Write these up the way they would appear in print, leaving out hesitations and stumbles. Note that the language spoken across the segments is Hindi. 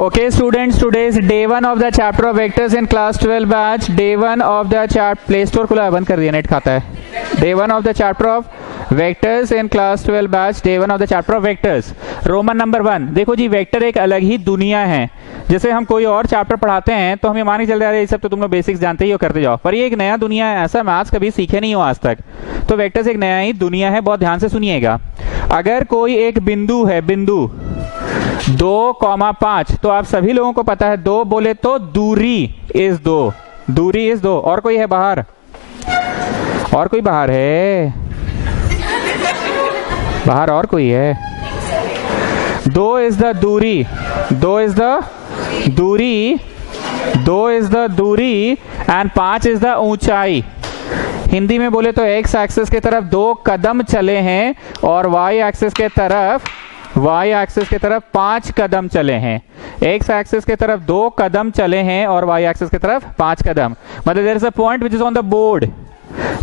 Okay students, today is day 1 of the chapter of vectors in class 12 batch. Day 1 of the chapter, play store खुला है, बंद कर दिया, नेट खाता है. Day 1 of the chapter of vectors in class 12 batch. Day 1 of the chapter of vectors. Roman number 1. देखो जी, वेक्टर एक अलग ही दुनिया है. जैसे हम कोई और चैप्टर पढ़ाते हैं तो हमें मान के चलते ये सब तो तुम लोग बेसिक्स जानते ही हो, करते जाओ, पर ये एक नया दुनिया है. ऐसा मैथ्स कभी सीखे नहीं हो आज तक, तो वेक्टर्स एक नया ही दुनिया है. बहुत ध्यान से सुनिएगा. अगर कोई एक बिंदु है, बिंदु 2,5, तो आप सभी लोगों को पता है 2 बोले तो दूरी इज 2, दूरी इज 2. और कोई है बाहर? और कोई बाहर है? बाहर और कोई है? 2 इज द दूरी, 2 इज द दूरी, 2 इज द दूरी एंड 5 इज द ऊंचाई. हिंदी में बोले तो एक्स एक्सिस के तरफ 2 कदम चले हैं और वाई एक्सिस के तरफ 5 कदम चले हैं. एक्स एक्सिस के तरफ 2 कदम चले हैं और वाई एक्सिस के तरफ 5 कदम. मतलब there is a point which is on the board,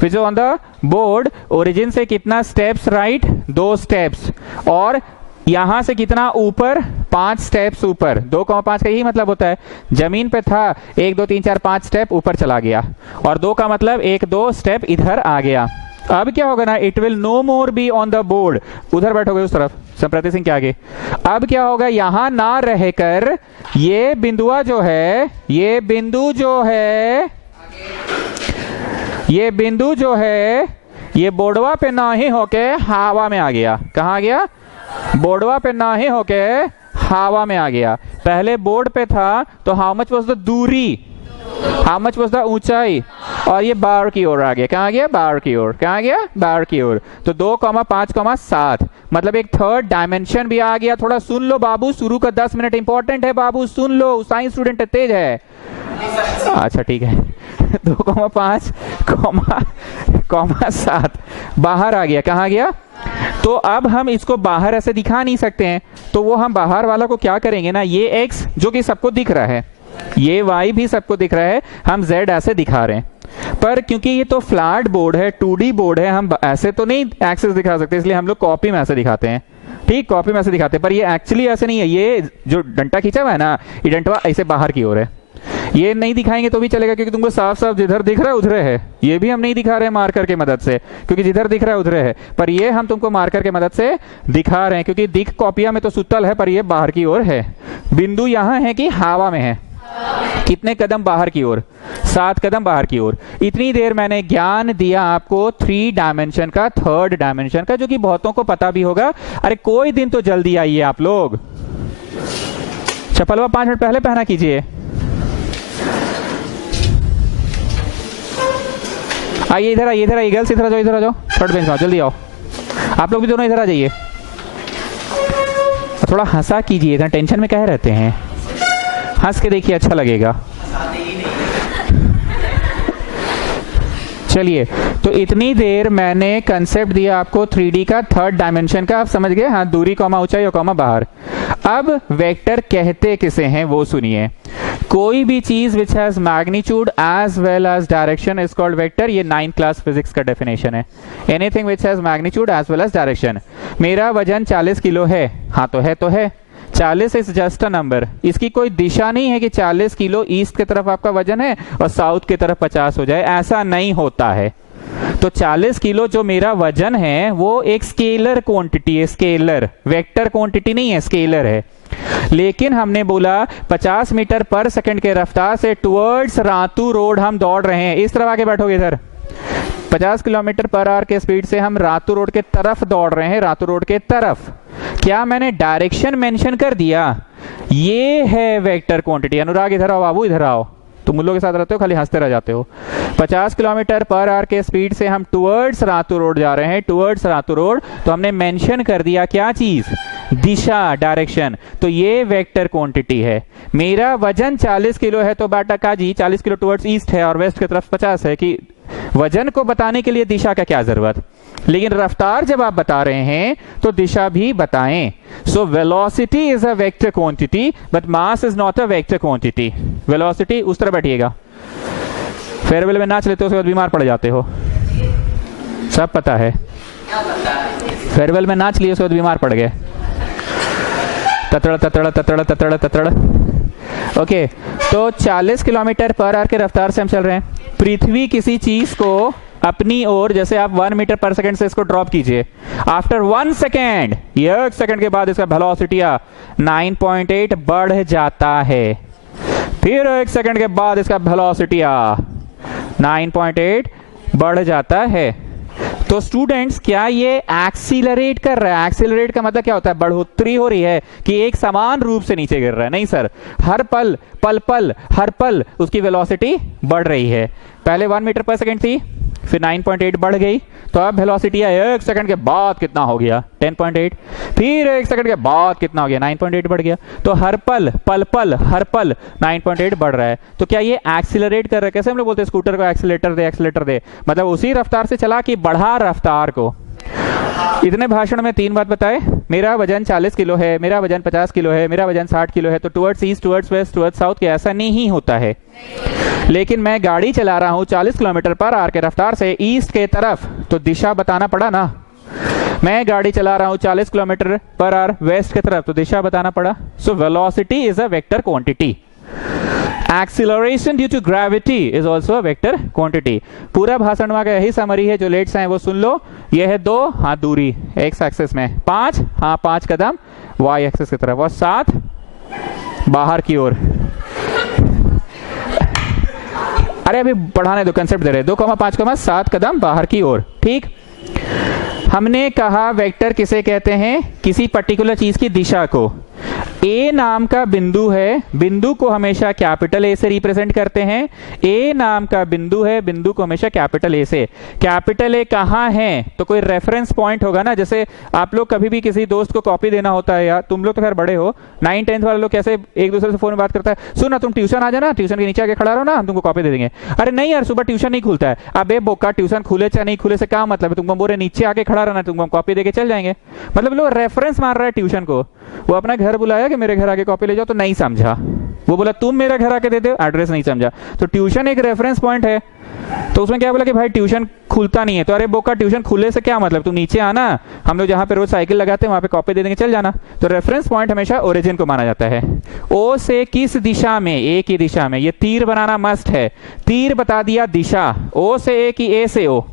which is on the board. Origin से कितना स्टेप्स राइट? 2 स्टेप्स. और यहां से कितना ऊपर? 5 स्टेप्स ऊपर. 2,5 का यही मतलब होता है, जमीन पे था 1 2 3 4 5 स्टेप ऊपर चला गया, और 2 का मतलब 1 2 स्टेप इधर आ गया. अब क्या होगा ना, it will no more be on the board. उधर बैठोगे उस तरफ, संप्रति सिंह के आगे. अब क्या होगा, यहां ना रहकर ये बिंदुआ जो है, ये बिंदु जो है, ये बिंदु जो है, ये बोर्डवा पे ना ही होके हवा में आ गया. कहां आ गया? बोर्डवा पे ना ही होके हवा में आ गया. पहले बोर्ड पे था तो हाउ मच वाज द दूरी, हाउ मच वाज द ऊंचाई, और ये बाहर की ओर आ गया. कहां गया? बाहर की ओर. कहां गया? बाहर की ओर. तो 2,5,7 मतलब एक थर्ड डायमेंशन भी आ गया. थोड़ा सुन लो बाबू, शुरू का 10 मिनट इंपॉर्टेंट है बाबू, सुन लो. साइंस स्टूडेंट तेज है. अच्छा ठीक है. 2,5,7 बाहर आ गया. कहां गया? तो अब हम इसको बाहर ऐसे दिखा नहीं सकते हैं, तो वो हम बाहर वाला को क्या करेंगे ना, ये x जो कि सबको दिख रहा है, ये y भी सबको दिख रहा है, हम z ऐसे दिखा रहे हैं. पर क्योंकि ये तो फ्लैट बोर्ड है, 2D बोर्ड है, हम ऐसे तो नहीं एक्सेस दिखा सकते, इसलिए हम लोग कॉपी में ऐसे दिखाते हैं. ठीक, कॉपी में ऐसे दिखाते हैं, पर ये एक्चुअली ऐसे नहीं है. ये जो डंटा खींचा हुआ है ना, ये डंटा ऐसे बाहर की ओर है. ये नहीं दिखाएंगे तो भी चलेगा, क्योंकि तुमको साफ साफ जिधर दिख रहा है उधर है. ये भी हम नहीं दिखा रहे मार्कर के मदद से, क्योंकि जिधर दिख रहा है उधर है, पर ये हम तुमको मार्कर के मदद से दिखा रहे हैं, क्योंकि दिख कॉपिया में तो सुतल है, पर ये बाहर की ओर है. बिंदु यहां है कि हवा में है. कितने कदम बाहर की ओर? 7 कदम बाहर की ओर. इतनी देर मैंने ज्ञान दिया आपको 3 डायमेंशन का, 3rd डायमेंशन का, जो कि बहुतों को पता भी होगा. अरे कोई दिन तो जल्दी आइए आप लोग. चप्पलवा 5 मिनट पहले पहना कीजिए. आइए इधर आइए, इधर आइए गर्ल्स, इधर आ जाओ, इधर आ जाओ, थर्ड बेंच में आओ, जल्दी आओ. आप लोग भी दोनों इधर आ जाइए. थोड़ा हंसा कीजिए, इतना टेंशन में कह रहते हैं, हंस के देखिए, अच्छा लगेगा. चलिए, तो इतनी देर मैंने कंसेप्ट दिया आपको 3D का, 3rd डायमेंशन का. आप समझ गए? हाँ, दूरी कॉमा ऊंचाई और कॉमा बाहर. अब वेक्टर कहते किसे हैं वो सुनिए. कोई भी चीज which has magnitude as well as direction is called vector. ये 9th क्लास फिजिक्स का डेफिनेशन है. Anything which has magnitude as well as direction. मेरा वजन 40 किलो है. हाँ तो है, तो है. 40 इज जस्ट अ नंबर. इसकी कोई दिशा नहीं है कि 40 किलो ईस्ट की तरफ आपका वजन है और साउथ की तरफ 50 हो जाए. ऐसा नहीं होता है. तो 40 किलो जो मेरा वजन है वो एक स्केलर क्वांटिटी है. स्केलर, वेक्टर क्वांटिटी नहीं है, स्केलर है. लेकिन हमने बोला 50 मीटर पर सेकंड के रफ्तार से टुवर्ड्स रातू रोड हम दौड़ रहे हैं. इस तरफ आके बैठोगे इधर. 50 किलोमीटर पर आवर के स्पीड से हम रातू रोड के तरफ दौड़ रहे हैं, रातू रोड के तरफ. क्या मैंने डायरेक्शन मेंशन कर दिया? ये है वेक्टर क्वांटिटी. अनुराग इधर आओ बाबू, इधर आओ. तुम लोगों के साथ रहते हो, खाली हंसते रह जाते हो. 50 किलोमीटर पर आवर के स्पीड से हम टुवर्ड्स रातू रोड जा रहे हैं, टुवर्ड्स रातू रोड. तो हमने मेंशन कर दिया क्या चीज? दिशा, डायरेक्शन. तो ये वेक्टर क्वांटिटी है. मेरा वजन 40 किलो है, तो बेटा काजी 40 किलो टुवर्ड्स ईस्ट है और वेस्ट की तरफ 50 है, कि वजन को बताने के लिए दिशा का क्या जरूरत. लेकिन रफ्तार जब आप बता रहे हैं तो दिशा भी बताएं. सो velocity is a vector quantity but mass is not a vector quantity. Velocity, उस तरह बैठिएगा. फेयरवेल में नाच लेते हो, उसके बाद बीमार पड़ जाते हो, सब पता है. फेयरवेल में नाच लिए, उसके बाद बीमार पड़ गए. ततड़ ततड़ ततड़ ततड़ ततड़. ओके, तो 40 किलोमीटर पर आवर के रफ्तार से हम चल रहे हैं। पृथ्वी किसी चीज को अपनी ओर, जैसे आप 1 मीटर पर सेकंड से इसको ड्रॉप कीजिए, आफ्टर 1 सेकेंड, 1 सेकंड के बाद इसका वेलोसिटी 9.8 बढ़ जाता है। फिर 1 सेकंड के बाद इसका वेलोसिटी 9.8 बढ़ जाता है। तो स्टूडेंट्स, क्या ये एक्सीलरेट कर रहा है? एक्सीलरेट का मतलब क्या होता है? बढ़ोतरी हो रही है कि एक समान रूप से नीचे गिर रहा है? नहीं सर, हर पल हर पल उसकी वेलोसिटी बढ़ रही है। पहले 1 मीटर पर सेकंड थी, फिर 9.8 बढ़ गई, तो अब वेलोसिटी 1 सेकंड के बाद कितना हो गया? 10.8। फिर 1 सेकंड के बाद कितना हो गया? 9.8 बढ़ गया। तो हर पल हर पल 9.8 बढ़ रहा है। तो क्या ये एक्सीलरेट कर रहा है? कैसे हम लोग बोलते हैं स्कूटर को एक्सीलेटर दे, मतलब उसी रफ्तार से चला कि बढ़ा रफ्तार को। इतने भाषण में 3 बात बताए, मेरा वजन 40 किलो है, मेरा वजन 50 किलो है, मेरा वजन 60 किलो है, तो towards east, towards waste, towards south, के ऐसा नहीं होता है। लेकिन मैं गाड़ी चला रहा हूं 40 किलोमीटर पर आवर के रफ्तार से ईस्ट के तरफ, तो दिशा बताना पड़ा ना। मैं गाड़ी चला रहा हूं 40 किलोमीटर पर आवर वेस्ट के तरफ, तो दिशा बताना पड़ा। So velocity is a vector quantity. Acceleration due to gravity is also a vector quantity. पूरा भाषण में यही समरी है, जो लेट्स हैं वो सुन लो। ये है 2 हाथ दूरी एक्स एक्सिस में, 5 5 कदम वाई एक्सिस की तरफ, और 7 बाहर की ओर। अरे अभी बढ़ाने दो, कंसेप्ट दे रहे, 2,5,7 कदम बाहर की ओर। ठीक, हमने कहा वेक्टर किसे कहते हैं? किसी पर्टिकुलर चीज की दिशा को। ए नाम का बिंदु है, बिंदु को हमेशा कैपिटल ए से रिप्रेजेंट करते हैं। ए नाम का बिंदु है, बिंदु को हमेशा कैपिटल ए से। कैपिटल ए कहाँ है? तो कोई रेफरेंस पॉइंट होगा ना। जैसे आप लोग कभी भी किसी दोस्त को कॉपी देना होता है, या तुम लोग तो खैर बड़े हो, 9-10 वाले लोग कैसे एक दूसरे से फोन में बात करता है, सुन ना तुम ट्यूशन आ जाना, ट्यूशन के नीचे आके खड़ा रहो ना, हम तुमको कॉपी दे देंगे। अरे नहीं यार, सुबह ट्यूशन नहीं खुलता है। अबे बोका, ट्यूशन खुले चाहे नहीं खुले से क्या मतलब है? तुमको बोले नीचे आके खड़ा रहना, तुमको हम कॉपी देके चल जाएंगे। मतलब लोग रेफरेंस मार रहा है ट्यूशन को। वो अपना घर बुलाया कि मेरे घर आके कॉपी ले जाओ, तो नहीं समझा। वो बोला तुम मेरा घर आके दे दो, एड्रेस नहीं समझा। तो ट्यूशन एक रेफरेंस पॉइंट है। तो उसमें क्या बोला कि भाई ट्यूशन खुलता नहीं है, तो अरे बोका, ट्यूशन खुले से क्या मतलब? तू नीचे आना, हम लोग जहां पे रोज साइकिल लगाते हैं वहां पे कॉपी दे देंगे, चल जाना। तो रेफरेंस पॉइंट हमेशा ओरिजिन को माना जाता है। ओ से किस दिशा में? ए की दिशा में। ये तीर बनाना मस्ट है। तीर बता दिया दिशा, ओ से ए की ए से ओ,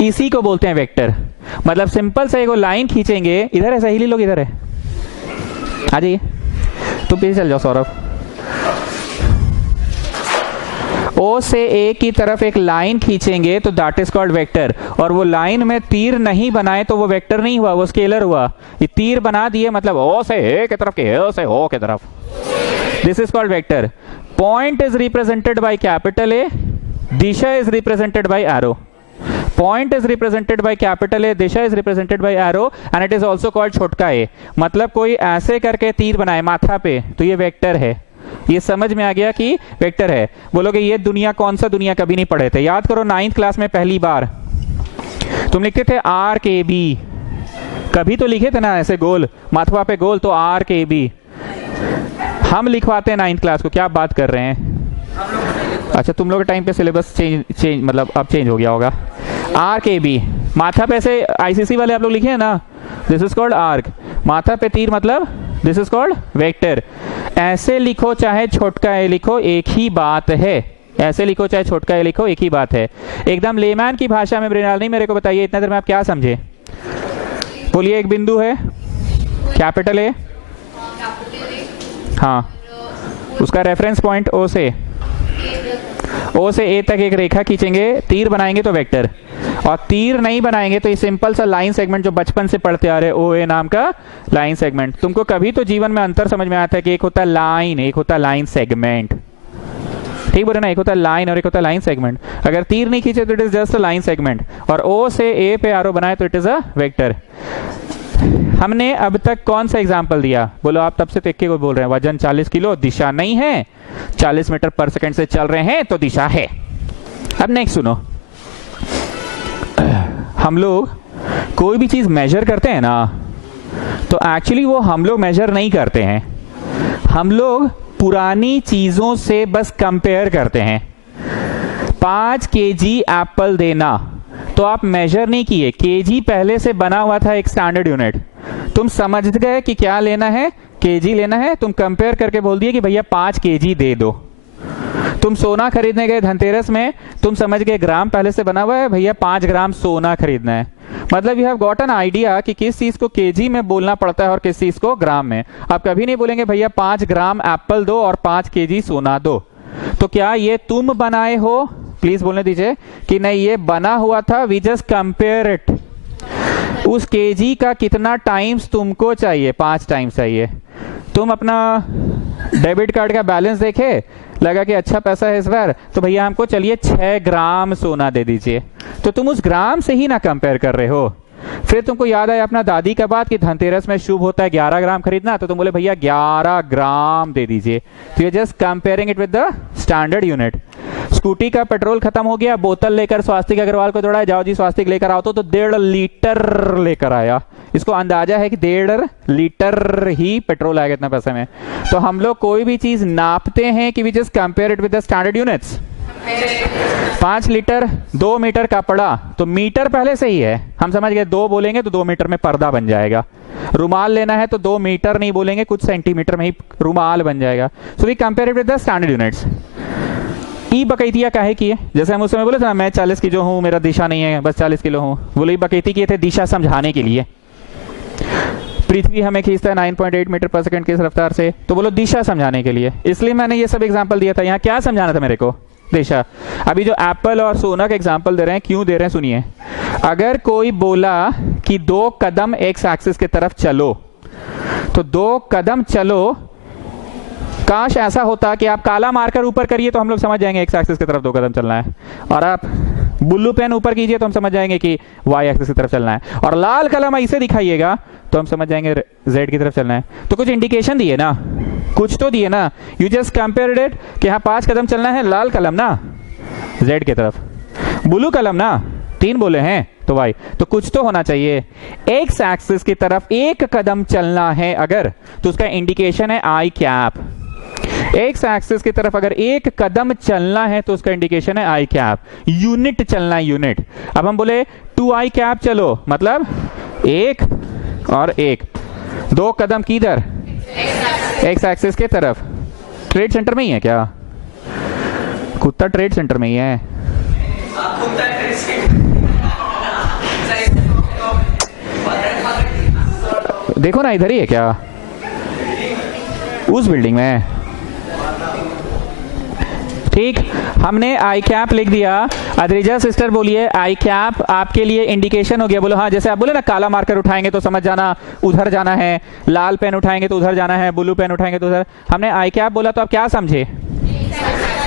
इसी को बोलते हैं वेक्टर। मतलब सिंपल से एक लाइन खींचेंगे, इधर है सहेली लोग, इधर है, आ जाइए, तो पीछे चल जाओ सौरभ। ओ से ए की तरफ एक लाइन खींचेंगे तो दैट इज कॉल्ड वेक्टर। और वो लाइन में तीर नहीं बनाए तो वो वेक्टर नहीं हुआ, वो स्केलर हुआ। ये तीर बना दिए मतलब ओ से ए की तरफ के, ओ से ओ की तरफ, this is called vector. Point is represented by capital A, Disha is represented bye arrow. Point is represented by capital A, Disha is represented by arrow, and it is also called छोटका a। मतलब कोई ऐसे करके तीर बनाए माथा पे, तो ये वेक्टर है। ये समझ में आ गया कि वेक्टर है। बोलोगे ये दुनिया कौन सा दुनिया कभी नहीं पढ़े थे? याद करो 9th क्लास में पहली बार तुम लिखते थे आर के बी, कभी तो लिखे थे ना ऐसे गोल माथवा पे गोल, तो आर के बी हम लिखवाते हैं 9th क्लास को। क्या आप बात कर रहे हैं? अच्छा, तुम लोग के टाइम पे सिलेबस चेंज मतलब अब चेंज हो गया होगा। आर के बी, माथा पे से आईसीसी वाले आप लोग लिखे हैं ना, दिस इज कॉल्ड आर्क। माथा पे तीर मतलब दिस इज कॉल्ड वेक्टर। ऐसे लिखो चाहे छोटका ए लिखो, एक ही बात है। ऐसे लिखो चाहे छोटका ए लिखो, एक ही बात है। एकदम लेमैन की भाषा में मृणाल नहीं, मेरे को बताइए इतना देर में आप क्या समझे? बोलिए। एक बिंदु है कैपिटल ए, हाँ, उसका रेफरेंस पॉइंट ओ से ए तक एक रेखा खींचेंगे, तीर बनाएंगे तो वेक्टर। और तीर नहीं बनाएंगे तो ये सिंपल सा लाइन सेगमेंट जो बचपन से पढ़ते आ रहे, ओ ए नाम का लाइन सेगमेंट। तुमको कभी तो जीवन में अंतर समझ में आता है कि एक होता है लाइन, एक होता है लाइन सेगमेंट। ठीक बोले ना, एक होता है लाइन और एक होता है लाइन सेगमेंट। अगर तीर नहीं खींचे तो it is just a line segment, और ओ से ए पे एरो बनाए तो इट इज अ वेक्टर। हमने अब तक कौन सा एग्जाम्पल दिया? बोलो आप तब से तो एक को बोल रहे हैं, वजन 40 किलो, दिशा नहीं है, 40 मीटर पर सेकंड से चल रहे हैं तो दिशा है। अब नेक्स्ट सुनो, हम लोग कोई भी चीज मेजर करते हैं ना, तो एक्चुअली वो हम लोग मेजर नहीं करते हैं, हम लोग पुरानी चीजों से बस कंपेयर करते हैं। 5 केजी एप्पल देना तो आप मेजर नहीं किए, केजी पहले से बना हुआ था एक स्टैंडर्ड यूनिट, तुम समझ गए कि क्या लेना है, केजी लेना है, तुम कंपेयर करके बोल दिए कि भैया 5 केजी दे दो। तुम सोना खरीदने गए धनतेरस में, तुम समझ गए ग्राम पहले से बना हुआ है, भैया 5 ग्राम सोना खरीदना है। मतलब you have got an idea कि किस चीज को केजी में बोलना पड़ता है और किस चीज को ग्राम में। आप कभी नहीं बोलेंगे भैया 5 ग्राम एप्पल दो और 5 केजी सोना दो। तो क्या ये तुम बनाए हो? प्लीज बोलने दीजिए कि नहीं, ये बना हुआ था, वी जस्ट कंपेयर इट। उस केजी का कितना टाइम्स तुमको चाहिए? 5 टाइम्स चाहिए। तुम अपना डेबिट कार्ड का बैलेंस देखे, लगा कि अच्छा पैसा है इस बार, तो भैया हमको चलिए 6 ग्राम सोना दे दीजिए। तो तुम उस ग्राम से ही ना कंपेयर कर रहे हो। फिर तुमको याद आया अपना दादी का बात कि धनतेरस में शुभ होता है 11 ग्राम खरीदना, तो तुम बोले भैया 11 ग्राम दे दीजिए। तो ये just comparing it with the standard unit. Scooty का पेट्रोल खत्म हो गया, बोतल लेकर स्वास्तिक अग्रवाल को दौड़ाया, जाओ जी स्वास्तिक लेकर आओ, तो 1.5 लीटर लेकर आया। इसको अंदाजा है कि 1.5 लीटर ही पेट्रोल आएगा इतना पैसे में। तो हम लोग कोई भी चीज नापते हैं कि we just compare it with the standard units. 5 litre 2 metre का पड़ा, तो मीटर पहले से ही है, हम समझ गए। 2 बोलेंगे तो 2 मीटर में पर्दा बन जाएगा। रुमाल लेना है तो 2 मीटर नहीं बोलेंगे, कुछ सेंटीमीटर में ही रुमाल बन जाएगा। So we compare it with the standard units. ई बकैतिया काहे की है? जैसे हम उस समय बोले थे ना, मैं 40 किलो हूं, मेरा दिशा नहीं है, बस 40 किलो हूं। बोले बकैती किए थे दिशा समझाने के लिए। पृथ्वी हमें खींचता है 9.8 मीटर पर सेकंड की रफ्तार से, तो बोलो दिशा समझाने के लिए। इसलिए मैंने ये सब एग्जांपल दिया था। यहाँ क्या समझाना था मेरे को? दिशा। अभी जो एप्पल और सोना का एग्जांपल दे रहे हैं, क्यों दे रहे हैं सुनिए। अगर कोई बोला कि 2 कदम एक्स एक्सिस की तरफ चलो, तो 2 कदम चलो। काश ऐसा होता कि आप काला मार्कर ऊपर करिए तो हम लोग समझ जाएंगे एक्स एक्सिस की तरफ 2 कदम चलना है, और आप ब्लू पेन ऊपर कीजिए तो हम समझ जाएंगे कि वाई एक्सिस की तरफ चलना है, और लाल कलम ऐसे दिखाइएगा तो हम समझ जाएंगे जेड की तरफ चलना है। तो कुछ इंडिकेशन दिए ना, कुछ तो दिए ना। यू जस्ट कंपेयर्ड इट कि हाँ 5 कदम चलना है, लाल कलम ना जेड की तरफ, ब्लू कलम ना 3 बोले हैं तो वाई, तो कुछ तो होना चाहिए। एक्स एक्सिस की तरफ 1 कदम चलना है अगर, तो उसका इंडिकेशन है आई कैप। एक्स एक्सिस की तरफ अगर 1 कदम चलना है तो उसका इंडिकेशन है आई कैप। यूनिट चलना है, यूनिट। अब हम बोले 2 आई कैप चलो, मतलब 1 और 1, 2 कदम किधर? एक्स एक्सिस के तरफ। ट्रेड सेंटर में ही है क्या? कुत्ता ट्रेड सेंटर में ही है। देखो ना, इधर ही है क्या? उस बिल्डिंग में। ठीक, हमने आई कैप लिख दिया। अद्रिजा सिस्टर बोलिए आई कैप आपके लिए इंडिकेशन हो गया। बोलो हाँ, जैसे आप बोले ना काला मार्कर उठाएंगे तो समझ जाना उधर जाना है, लाल पेन उठाएंगे तो उधर जाना है, ब्लू पेन उठाएंगे तो उधर। हमने आई कैप बोला तो आप क्या समझे?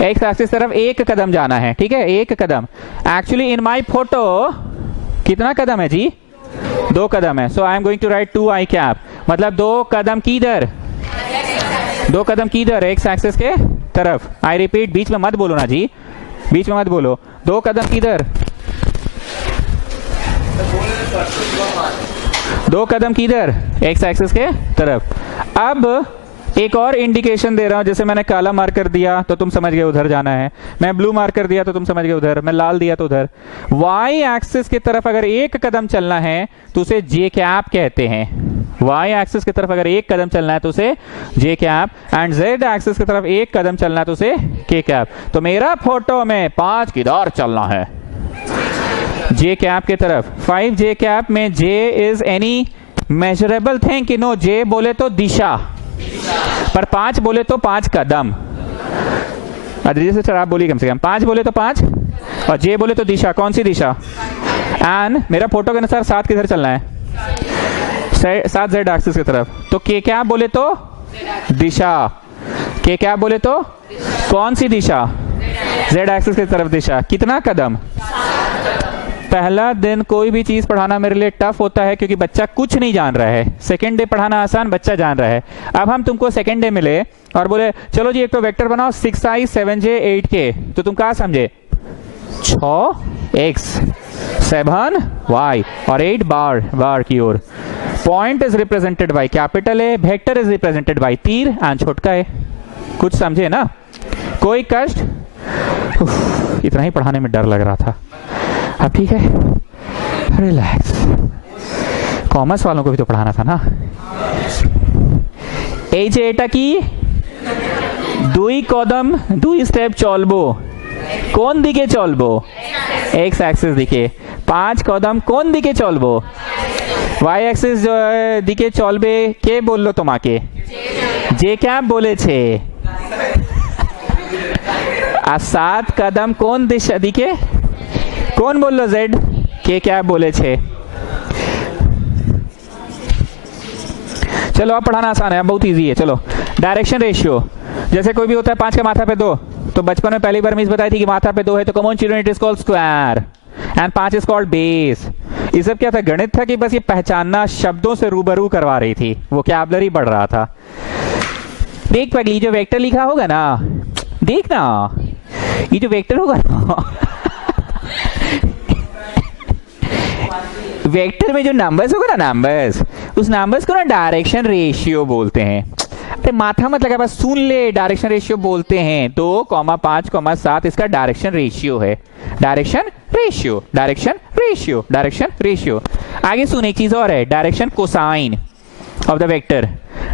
एक्स एक्सिस तरफ 1 कदम जाना है। ठीक है, 1 कदम। एक्चुअली इन माई फोटो कितना कदम है जी? 2 कदम है। So I am going to write 2 I cap, मतलब 2 कदम किधर? 2 कदम किधर? एक्स एक्सिस के तरफ। आई रिपीट, बीच में मत बोलो ना जी, बीच में मत बोलो। 2 कदम किधर? 2 कदम किधर? एक्स एक्सिस के तरफ। अब एक और इंडिकेशन दे रहा हूं, जैसे मैंने काला मार्कर दिया तो तुम समझ गए उधर जाना है, मैं ब्लू मार्कर दिया तो तुम समझ गए उधर, मैं लाल दिया तो उधर। वाई एक्सिस की तरफ अगर 1 कदम चलना है तो उसे जे कैप कहते हैं। वाई एक्सिस की तरफ अगर 1 कदम चलना है तो उसे जे कैप, एंड जेड एक्सिस की तरफ 1 कदम चलना है तो उसे के कैप। तो मेरा फोटो में 5 किधर चलना है? जे कैप की तरफ। 5 जे कैप में जे इज एनी मेजरेबल थिंग कि नो? जे बोले तो दिशा, पर 5 बोले तो 5 कदम। अद्रिजा सिस्टर आप बोलिए कम से कम 5 बोले तो 5, और जे बोले तो दिशा। कौन सी दिशा? एंड मेरा फोटो के अनुसार 7 किधर चलना है? 7 जेड एक्सिस की तरफ। तो के क्या बोले तो दिशा, के क्या बोले तो कौन सी दिशा? जेड एक्सिस की तरफ दिशा। कितना कदम? पहला दिन कोई भी चीज पढ़ाना मेरे लिए टफ होता है क्योंकि बच्चा कुछ नहीं जान रहा है। सेकेंड डे पढ़ाना आसान, बच्चा जान रहा है। अब हम तुमको सेकेंड डे मिले और बोले चलो जी एक तो वेक्टर बनाओ 6i 7j 8k, तो तुम क्या समझे? 6x 7y और 8 बार की ओर। Point is represented by capital A, vector is represented by तीर एंड छोटका है। कुछ समझे ना? कोई कष्ट? इतना ही पढ़ाने में डर लग रहा था। अब ठीक है, रिलैक्स। कॉमर्स वालों को भी तो पढ़ाना था ना। এই যে এটা কি 2 কদম 2 স্টেপ চলবো কোন দিকে চলবো x অ্যাক্সিস দিকে 5 কদম কোন দিকে চলবো y অ্যাক্সিস দিকে চলবে কে বললো তোমাকে যে ক্যাপ বলেছে আর 7 কদম কোন দিশা দিকে कौन बोल लो जेड के क्या बोले छे चलो अब पढ़ाना आसान है, बहुत इजी है। चलो डायरेक्शन रेशियो, जैसे कोई भी होता है 5 का माथा पे 2, तो बचपन में पहली बार मिस बताई थी कि माथा पे 2 है तो common children it is called square and 5 is called base. ये सब क्या था, गणित था कि बस ये पहचानना, शब्दों से रूबरू करवा रही थी, वोकैबुलरी बढ़ रहा था। देख पगली जो वेक्टर लिखा होगा ना, देख ना ये जो वेक्टर होगा ना वेक्टर में जो नंबर्स होगा ना, नंबर्स, उस नंबर्स को ना डायरेक्शन रेशियो बोलते हैं। अरे माथा मत लगा, बस सुन ले, डायरेक्शन रेशियो बोलते हैं। 2, 5, 7 इसका डायरेक्शन रेशियो है। Direction ratio, direction ratio, direction ratio. आगे सुन, एक चीज और है, direction cosine of the vector,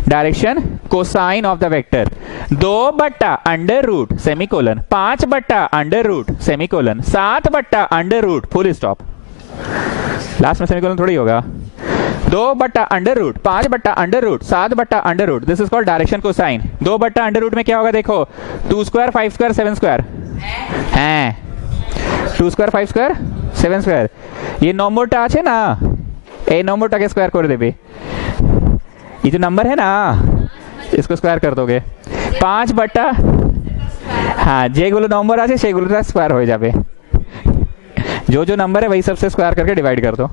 direction cosine of the vector 2/√, semicolon, 5/√, semicolon, 7/√, full stop. Last में सेमीकोलन थोड़ी होगा। 2/√, 5/√, 7/√, this is called direction cosine. 2/√, में क्या होगा देखो, 2 स्क्वायर 5 स्क्वायर 7 स्क्वायर हैं, 2 स्क्वायर 5 स्क्वायर 7 स्क्वायर। ये नंबरটা আছে না, এই नंबरটাকে স্কয়ার করে দেবে। ये जो नंबर है ना, इसको स्क्वायर कर दोगे 5/, हाँ যেগুলো নম্বর আছে সেগুলোটা স্কয়ার হয়ে যাবে। जो जो नंबर है वही सबसे स्क्वायर करके डिवाइड कर दो।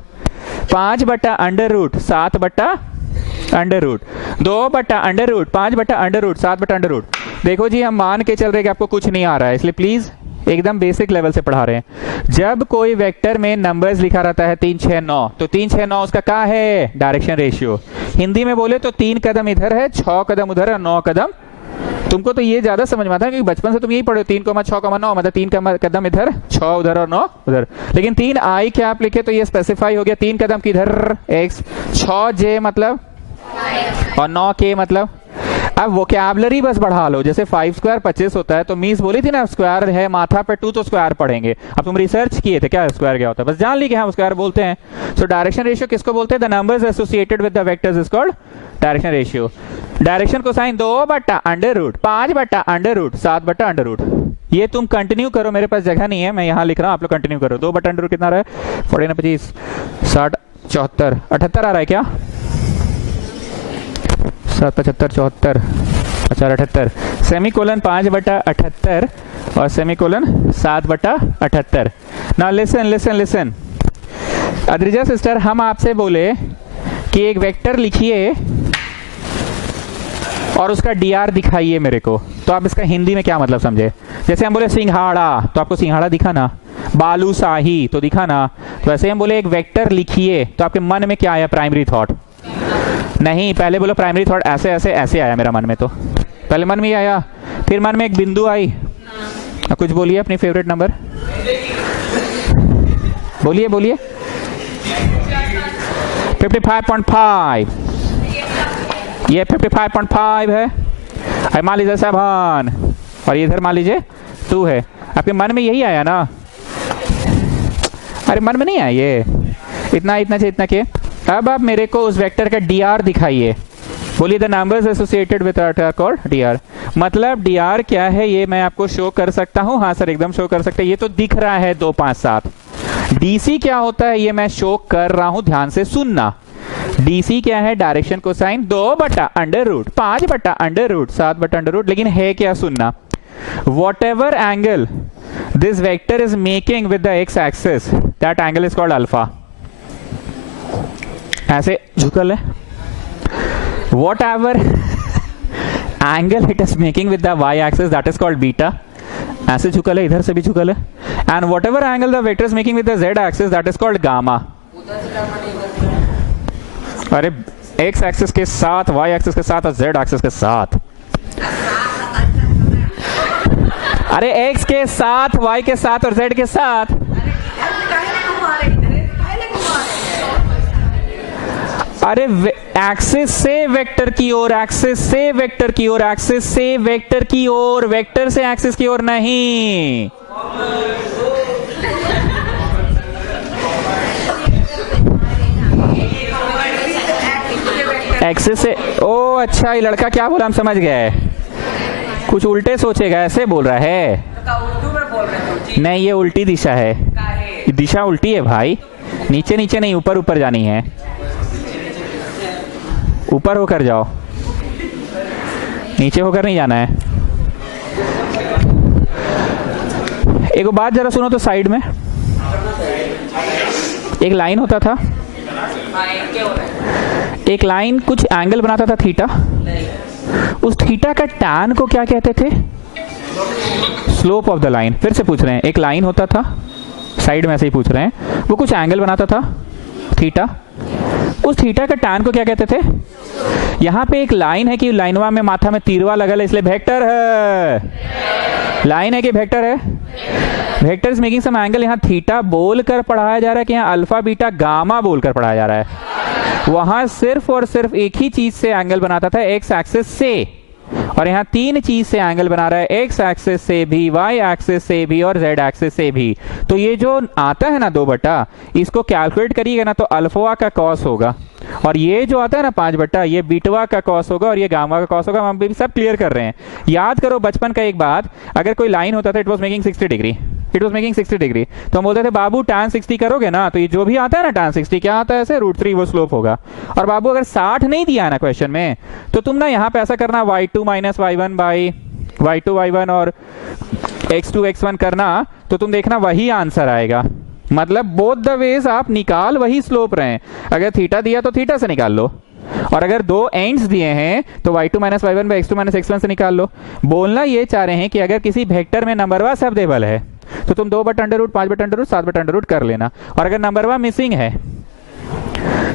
5/√, 7/√, 2/√, 5/√, 7/√। देखो जी, हम मान के चल रहे कि आपको कुछ नहीं आ रहा है, इसलिए प्लीज एकदम बेसिक लेवल से पढ़ा रहे हैं। जब कोई वेक्टर में नंबर्स लिखा रहता है 3, 6, 9, तो 3, 6, 9 उसका क्या है, डायरेक्शन रेशियो। हिंदी में बोले तो 3 कदम इधर है, 6 कदम उधर है, 9 कदम। तुमको तो ये ज्यादा समझ में आता है क्योंकि बचपन से तुम यही पढ़े हो, 3, 6, 9, मतलब 3 कदम इधर, 6 उधर और 9 उधर। लेकिन 3 आई क्या आप लिखे तो ये स्पेसिफाई हो गया, 3 कदम किधर x, 6 j मतलब और 9 k मतलब। अब वोकैबुलरी बस बढ़ा लो, जैसे 5 स्क्वायर 25 होता है, तो मीस बोली थी ना स्क्वायर है माथा पे 2 तो स्क्वायर पढ़ेंगे। अब तुम रिसर्च किए थे क्या स्क्वायर क्या होता है, बस जान ली कि हाँ स्क्वायर बोलते हैं। सो डायरेक्शन रेशियो किसको बोलते हैं, the numbers associated with the vectors is called direction ratio. Direction cosine 2/√, 5/√, 7/√। ये तुम कंटिन्यू करो, मेरे पास जगह नहीं है, मैं यहाँ लिख रहा हूँ, आप लोग कंटिन्यू करो। 2/√, कितना रहा है, 40 × 25 60 74 78 आ रहा है क्या, 7 75 74 78, सेमीकोलन 5/78 और semicolon 7/78। Now listen listen listen, Adrija sister, हम आपसे बोले कि एक वेक्टर लिखिए और उसका dr दिखाइए मेरे को, तो आप इसका हिंदी में क्या मतलब समझे। जैसे हम बोले सिंघाड़ा, तो आपको सिंघाड़ा दिखा ना, बालूशाही तो दिखा ना। तो वैसे हम बोले एक वेक्टर लिखिए, तो आपके मन में क्या आया, प्राइमरी थॉट नहीं, पहले बोलो प्राइमरी थॉट ऐसे ऐसे ऐसे आया मेरा मन में, तो पहले मन में ही आया, फिर मन में एक बिंदु आई। कुछ बोलिए, अपनी फेवरेट नंबर बोलिए बोलिए। 55.5, ये 55.5 है, मान लीजिए 7, और इधर मान लीजिए 2 है। आपके मन में यही आया ना, अरे मन में नहीं आया ये, इतना इतना से इतना के। अब आप मेरे को उस वेक्टर का dr दिखाइए, बोलिए the numbers associated with called dr। मतलब dr क्या है ये मैं आपको शो कर सकता हूँ, हाँ सर एकदम शो कर सकते हैं, ये तो दिख रहा है 2, 5, 7। dc क्या होता है ये मैं शो कर रहा हूँ, ध्यान से सुनना। dc क्या है, डायरेक्शन कोसाइन 2/√, 5/√, 7/√, लेकिन है क्या, सुनना। whatever angle this vector is making with the x axis, that angle is called alpha। ऐसे झुकल है, whatever angle it is making with the y axis, that is called beta। ऐसे झुकल है, इधर से भी झुकल है। and whatever angle the vector is making with the z axis, that is called gamma। अरे x एक्सिस के साथ, y एक्सिस के साथ और z एक्सिस के साथ, अरे x के साथ, y के साथ और z के साथ। अरे एक्सिस से वेक्टर की ओर, एक्सिस से वेक्टर की ओर, एक्सिस से वेक्टर की ओर, वेक्टर से एक्सिस की ओर नहीं। एक्सिस से, ओ अच्छा, ये लड़का क्या बोला हम समझ गए, कुछ उल्टे सोचेगा ऐसे बोल रहा है। नहीं, ये उल्टी दिशा है, दिशा उल्टी है भाई, नीचे नीचे नहीं, ऊपर ऊपर जानी है, ऊपर होकर जाओ, नीचे होकर नहीं जाना है। एक बात जरा सुनो तो, साइड में एक लाइन होता था, एक लाइन कुछ एंगल बनाता था थीटा, उस थीटा का टैन को क्या कहते थे? Slope of the line. फिर से पूछ रहे हैं, एक लाइन होता था, साइड में ऐसे ही पूछ रहे हैं, वो कुछ एंगल बनाता था थीटा, उस थीटा का टैन को क्या कहते थे? यहां पे एक लाइन है कि लाइनवा में माथा में तीरवा लगल है इसलिए वेक्टर है। लाइन है कि वेक्टर है? Vector is making some angle. यहाँ थीटा बोलकर पढ़ाया जा रहा है कि यहाँ अल्फा बीटा गामा बोलकर पढ़ाया जा रहा है। वहां सिर्फ और सिर्फ एक ही चीज से एंगल बनाता था, एक्स एक्सिस से, और यहाँ तीन चीज से एंगल बना रहा है, एक्स एक्सिस से भी, वाई एक्सिस से भी और जेड एक्सिस से भी। तो ये जो आता है ना 2/, इसको कैलकुलेट करिएगा ना तो अल्फा का कॉस होगा, और ये जो आता है ना 5/, ये बीटवा का कॉस होगा, और ये गामा का कॉस होगा। हम भी सब क्लियर कर रहे हैं। याद करो बचपन का एक बात, अगर कोई लाइन होता था, it was making 60 degree, it was making 60 degree, तो हम बोलते थे बाबू tan 60 करोगे ना तो ये जो भी आता है ना tan 60 क्या आता है ऐसे √3 वो स्लोप होगा। और बाबू अगर 60 नहीं दिया है ना क्वेश्चन में, तो तुम ना यहाँ पे ऐसा करना y2 minus y1 by y2 y1 और x2 x1 करना, तो तुम देखना वही आंसर आएगा। मतलब बोथ द वेज आप निकाल वही स्लोप रहे हैं। अगर थीटा दिया तो थीटा से निकाल लो, और अगर दो एंड्स दिए हैं तो y2 minus y1 by x2 minus x1 से निकाल लो। बोलना ये चाह रहे हैं कि अगर किसी वेक्टर में नंबरवा सबदेबल है तो तुम 2/√, 5/√, 7/√, कर लेना, और अगर नंबरवा मिसिंग है,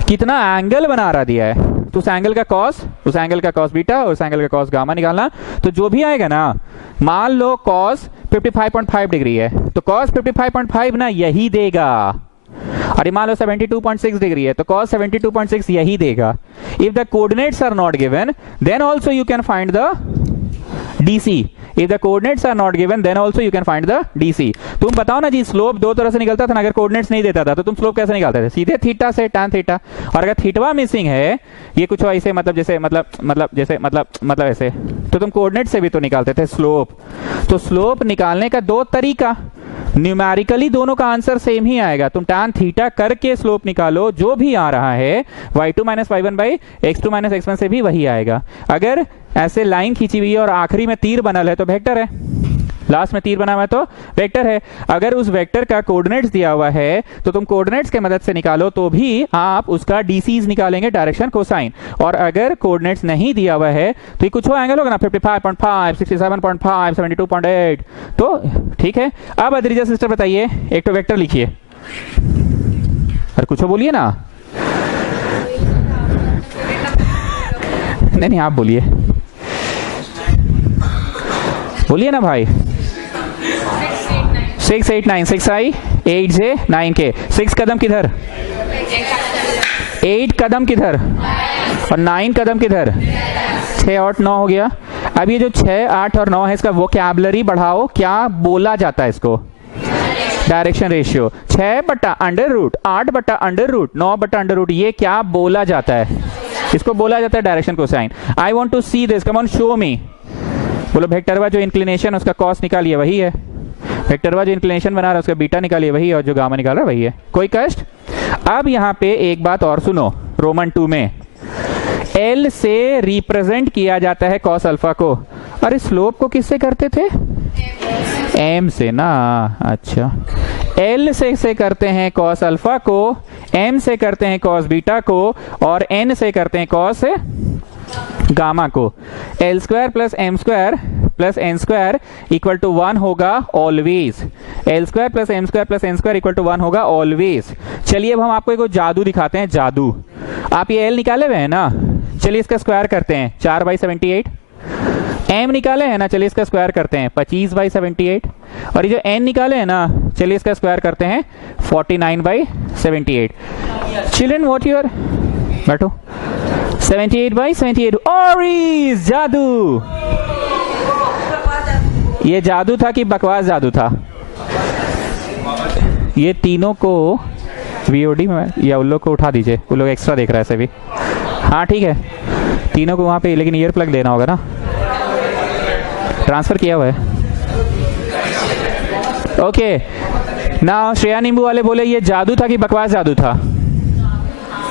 कितना एंगल बना रहा दिया है, तो उस एंगल का कॉस, उस एंगल का कॉस बीटा, उस एंगल का कॉस गामा निकालना। तो जो भी आएगा ना, मान लो कॉस 55.5 डिग्री है, तो कॉस 55.5 ना यही देगा। अरे मान लो 72.6 डिग्री है तो cos 72.6 यही देगा। If the coordinates are not given then also you can find the DC। If the coordinates are not given then also you can find the DC। तुम बताओ ना जी, स्लोप दो तरह से निकलता था ना, अगर कोऑर्डिनेट्स नहीं देता था तो तुम स्लोप कैसे निकालते थे? सीधे थीटा से, tan थीटा। और अगर थीटवा मिसिंग है, ये कुछ ऐसे मतलब जैसे मतलब ऐसे, तो तुम कोऑर्डिनेट से भी तो निकालते थे स्लोप। तो स्लोप निकालने का दो तरीका, न्यूमेरिकली दोनों का आंसर सेम ही आएगा। तुम tan थीटा करके स्लोप निकालो, जो भी आ रहा है y2 minus y1 by x2 minus x1 से भी वही आएगा। अगर ऐसे लाइन खींची हुई है और आखिरी में तीर बनल है तो वेक्टर है, लास्ट में तीर बना हुआ है तो वेक्टर है। अगर उस वेक्टर का कोऑर्डिनेट्स दिया हुआ है तो तुम कोऑर्डिनेट्स के मदद से निकालो तो भी आप उसका DCs निकालेंगे, डायरेक्शन कोसाइन। और अगर कोऑर्डिनेट्स नहीं दिया हुआ है तो ये कुछ वो एंगल होगा ना, 55.5, 67.5, 72.8, तो ठीक है। अब अद्रिजा सिस्टर बताइए, एक तो वेक्टर लिखिए। अरे कुछ बोलिए ना, नहीं आप बोलिए, बोलिए ना भाई। 6 8 9, 6 आई 8 से 9 के, 6 कदम किधर, 8 कदम किधर, और 9 कदम किधर, 6 और 9 हो गया। अब ये जो 6 8 और 9 है, इसका वोकैबुलरी बढ़ाओ, क्या बोला जाता है इसको? Direction ratio. 6/√, 8/√, 9/√, ये क्या बोला जाता है? इसको बोला जाता है direction cosine. I want to see this, come on show me. बोलो वेक्टरवा जो इंक्लिनेशन उसका कॉस निकालिए वही है, वेक्टरवा जो इंक्लिनेशन बना रहा है उसका बीटा निकालिए वही है, और जो गामा निकाल रहा है वही है। कोई कष्ट? अब यहाँ पे एक बात और सुनो, रोमन 2 में L से रिप्रेजेंट किया जाता है कॉस अल्फा को। अरे स्लोप को किससे करते थे? M से ना। अच्छा, L से करते हैं कॉस अल्फा को, M से करते हैं कॉस बीटा को, और N से करते हैं कॉस गामा को। L² plus M² plus N² equal to 1 होगा always. L² plus M² plus N² equal to 1 होगा ऑलवेज। चलिए अब हम आपको एक जादू दिखाते हैं, जादू। आप ये L निकाले हुए हैं ना, चलिए इसका स्क्वायर करते हैं, 4/78। M निकाले हैं ना, चलिए इसका स्क्वायर करते हैं, 25/78। और ये जो N निकाले हैं ना, चलिए इसका स्क्वायर करते हैं, 49/78। चिल्ड्रन व्हाट यूर, बैठो, 78/78 ऑरीज जादू। ये जादू था कि बकवास जादू था? ये तीनों को वीओडी में या उन लोग को उठा दीजिए, उन लोग एक्स्ट्रा देख रहा है ऐसे भी। हाँ ठीक है, तीनों को वहाँ पे, लेकिन ईयर प्लग देना होगा ना, ट्रांसफर किया हुआ है। ओके ना, श्रेया नींबू वाले बोले ये जादू था कि बकवास जादू था?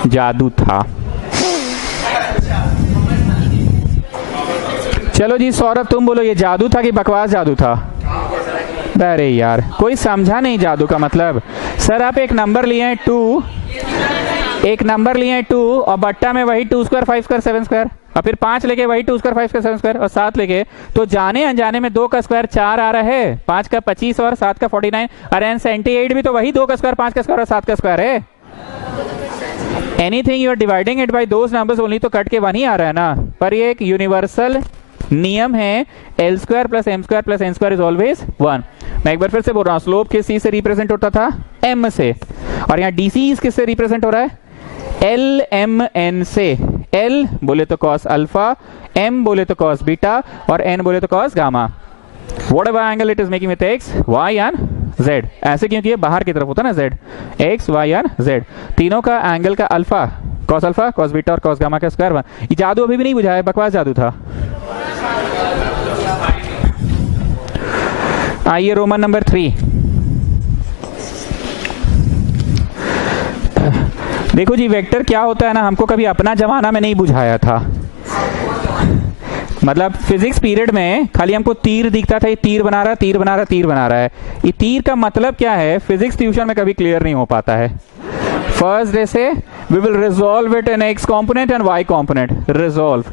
जादू था। चलो जी सौरभ तुम बोलो ये जादू था कि बकवास जादू था? अरे यार कोई समझा नहीं जादू का मतलब। सर आप एक नंबर लिए हैं 2, एक नंबर लिए हैं 2 और बट्टा में वही 2 स्क्वायर 5 स्क्वायर 7 स्क्वायर, और फिर 5 लेके वही 2 स्क्वायर 5 स्क्वायर 7 स्क्वायर, और 7 लेके, तो जाने अनजाने में 2 का स्क्वायर 4 आ रहा है, 5 का 25 और 7 का 49। अरे 78 भी तो वही 2 का स्क्वायर 5 का स्क्वायर और 7 का स्क्वायर है। Anything you are dividing it by those numbers only, तो कट के 1 ही आ रहा है ना। पर ये एक यूनिवर्सल नियम है, L square plus M square plus N square is always 1। मैं एक बार फिर से बोल रहा हूँ, स्लोप किस चीज से रिप्रेजेंट होता था? एम से, और यहाँ डीसी किससे रिप्रेजेंट हो रहा है? एल एम एन से। एल बोले तो कॉस अल्फा, एम बोले तो कॉस बीटा, और एन बोले तो cos gamma. Whatever angle it is making with x y and z. ऐसे क्योंकि ये बाहर की तरफ होता है ना, z, x y and z, तीनों का एंगल का अल्फा, कॉस बीटा और कॉस गामा का स्क्वायर 1। ये जादू अभी भी नहीं बुझा है, बकवास जादू था। आइए रोमन नंबर 3। देखो जी वेक्टर क्या होता है ना, हमको कभी अपना जमाना में नहीं बुझाया था। मतलब फिजिक्स पीरियड में खाली हमको तीर दिखता था, ये तीर बना रहा है, तीर बना रहा है, तीर बना रहा है। ये तीर का मतलब क्या है फिजिक्स ट्यूशन में कभी क्लियर नहीं हो पाता है। फर्स्ट डे से we will resolve it in X component and Y component, resolve.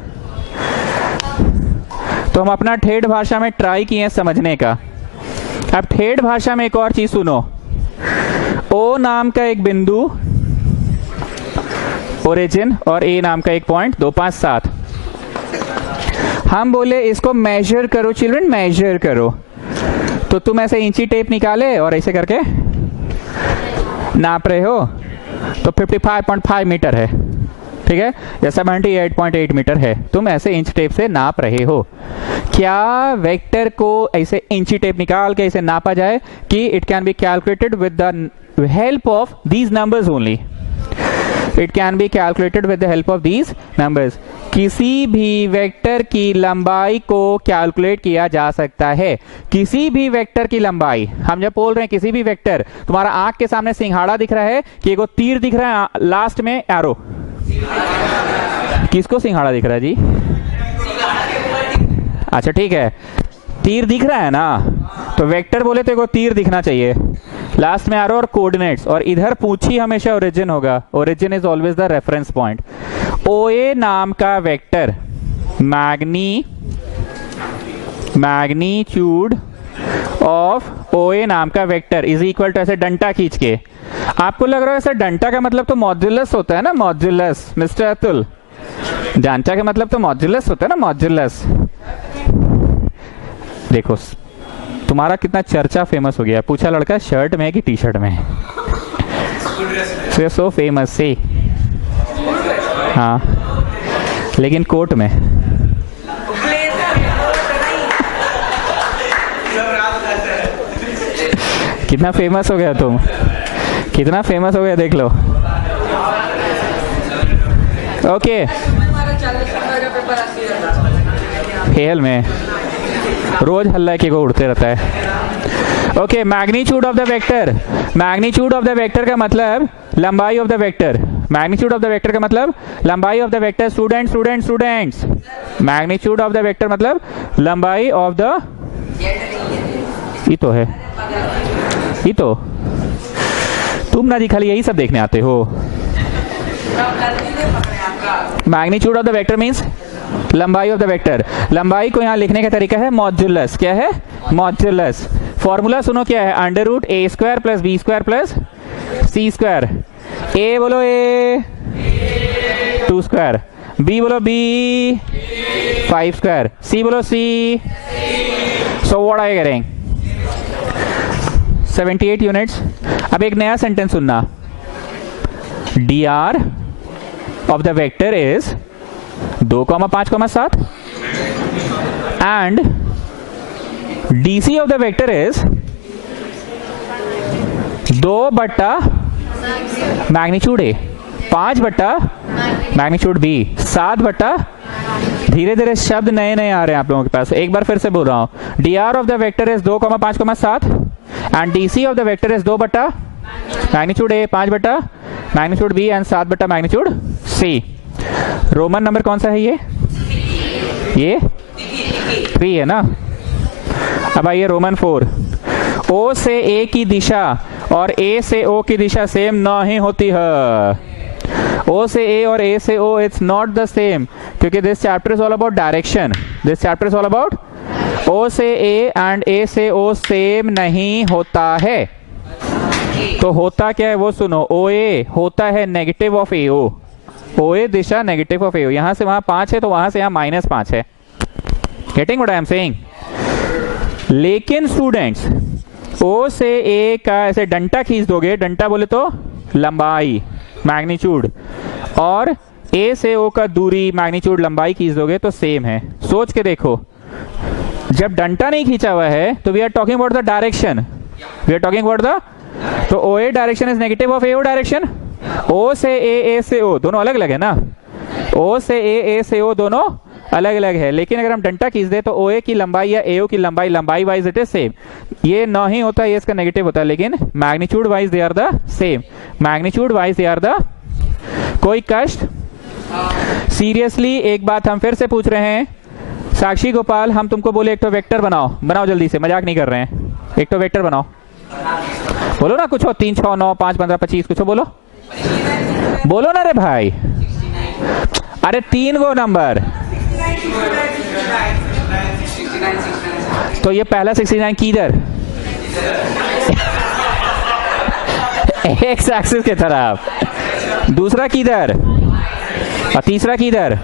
तो हम अपना ठेठ भाषा में ट्राई किए समझने का। अब ठेठ भाषा में एक और चीज सुनो, ओ नाम का एक बिंदु ओरिजिन और ए नाम का एक पॉइंट 2 5 7, हम बोले इसको मेजर करो चिल्ड्रन, मेजर करो। तो तुम ऐसे इंची टेप निकाले और ऐसे करके नाप रहे हो, तो 55.5 मीटर है, ठीक है, या 78.8 मीटर है। तुम ऐसे इंच टेप से नाप रहे हो। क्या वेक्टर को ऐसे इंची टेप निकाल के ऐसे नापा जाए कि it can be calculated with the help of these numbers only? It can be calculated with the help of these numbers. किसी भी वेक्टर की लंबाई को कैलकुलेट किया जा सकता है। किसी भी वेक्टर की लंबाई, हम जब बोल रहे हैं किसी भी वेक्टर, तुम्हारा आंख के सामने सिंघाड़ा दिख रहा है कि एगो तीर दिख रहा है, लास्ट में एरो, किसको सिंघाड़ा दिख रहा है जी? अच्छा ठीक है, तीर दिख रहा है ना, तो वेक्टर बोले तो एगो तीर दिखना चाहिए, लास्ट में एरो और कोऑर्डिनेट्स, और इधर पूछी हमेशा ओरिजिन होगा। Origin is always the reference point. ओए नाम का वेक्टर मैग्नीट्यूड ऑफ ओए नाम का वेक्टर इज इक्वल टू, ऐसे डंटा खींच के, आपको लग रहा है ऐसे डंटा का मतलब तो मॉड्यूलस होता है ना, मॉड्यूलस। मिस्टर अतुल, डंटा का मतलब तो मॉड्यूलस होता है ना, मॉड्यूलस। देखो तुम्हारा कितना चर्चा फेमस हो गया, पूछा लड़का शर्ट में कि टी शर्ट में, सो फेमस से, हाँ लेकिन कोट में। कितना फेमस हो गया तुम, कितना फेमस हो गया देख लो। ओके हेल में रोज हल्ला के को उड़ते रहता है। Okay magnitude of the vector, magnitude of the vector का मतलब लंबाई of the vector, magnitude of the vector का मतलब लंबाई of the vector. Students, magnitude of the vector मतलब लंबाई ऑफ द, ये तो है, ये तो तुम ना जी खाली यही सब देखने आते हो। Magnitude of the vector means लंबाई ऑफ द वेक्टर। लंबाई को यहाँ लिखने का तरीका है मॉड्यूलस। क्या है? मॉड्यूलस। फॉर्मूला सुनो क्या है, under root A square plus B square plus C square. A बोलो ए 2 स्क्वायर, बी बोलो बी 5 स्क्वायर, सी बोलो C. So what are you getting? 78 units. अब एक नया सेंटेंस सुनना, D R of the vector is 2,5,7 and DC of the vector is 2 बट्टा मैग्नीट्यूड A, 5 बट्टा मैग्नीट्यूड B, 7 बट्टा, धीरे धीरे शब्द नए नए आ रहे हैं आप लोगों के पास, एक बार फिर से बोल रहा हूं, dr of the vector is 2,5,7 and DC of the vector is 2 बट्टा मैग्नीट्यूड A, 5 बट्टा मैग्नीट्यूड B एंड 7 बट्टा मैग्नीट्यूड C। रोमन नंबर कौन सा है ये 3 है ना। अब आइए रोमन 4, O से A की दिशा और A से O की दिशा सेम नहीं होती है। O से A और A से O it's not the same, क्योंकि this chapter is all about direction, this chapter is all about O से A एंड A से O सेम नहीं होता है। तो होता क्या है वो सुनो, OA होता है negative of AO, OA Disha negative of AO, यहां से वहां 5 है तो वहां से यहां -5 है। Getting what I am saying? लेकिन स्टूडेंट्स O से A का ऐसे डंटा खींच दोगे, डंटा बोले तो लंबाई मैग्नीट्यूड, और A से O का दूरी मैग्नीट्यूड लंबाई खींच दोगे तो सेम है। सोच के देखो, जब डंटा नहीं खींचा हुआ है तो we are talking about the direction, we are talking about the, तो OA direction is negative of AO direction. O से A, A से O दोनों अलग अलग है ना, O से A, A से O दोनों अलग अलग है, लेकिन अगर हम डंटा खींच दे तो OA की लंबाई या AO की लंबाई वाइज इट इज सेम। ये नहीं होता, ये इसका नेगेटिव होता है, लेकिन magnitude wise they are the same, magnitude wise they are the. कोई कष्ट? सीरियसली एक बात हम फिर से पूछ रहे हैं, साक्षी गोपाल, हम तुमको बोले एक तो वेक्टर बनाओ, बनाओ जल्दी से, मजाक नहीं कर रहे हैं, एक तो वेक्टर बनाओ, बोलो ना कुछ हो, 3, 6, 9, 5, 15, 25 कुछ बोलो, बोलो ना रे भाई, अरे 3 गो नंबर, तो ये पहला 69 किधर? एक्स एक्सिस के तरफ, दूसरा किधर और तीसरा किधर?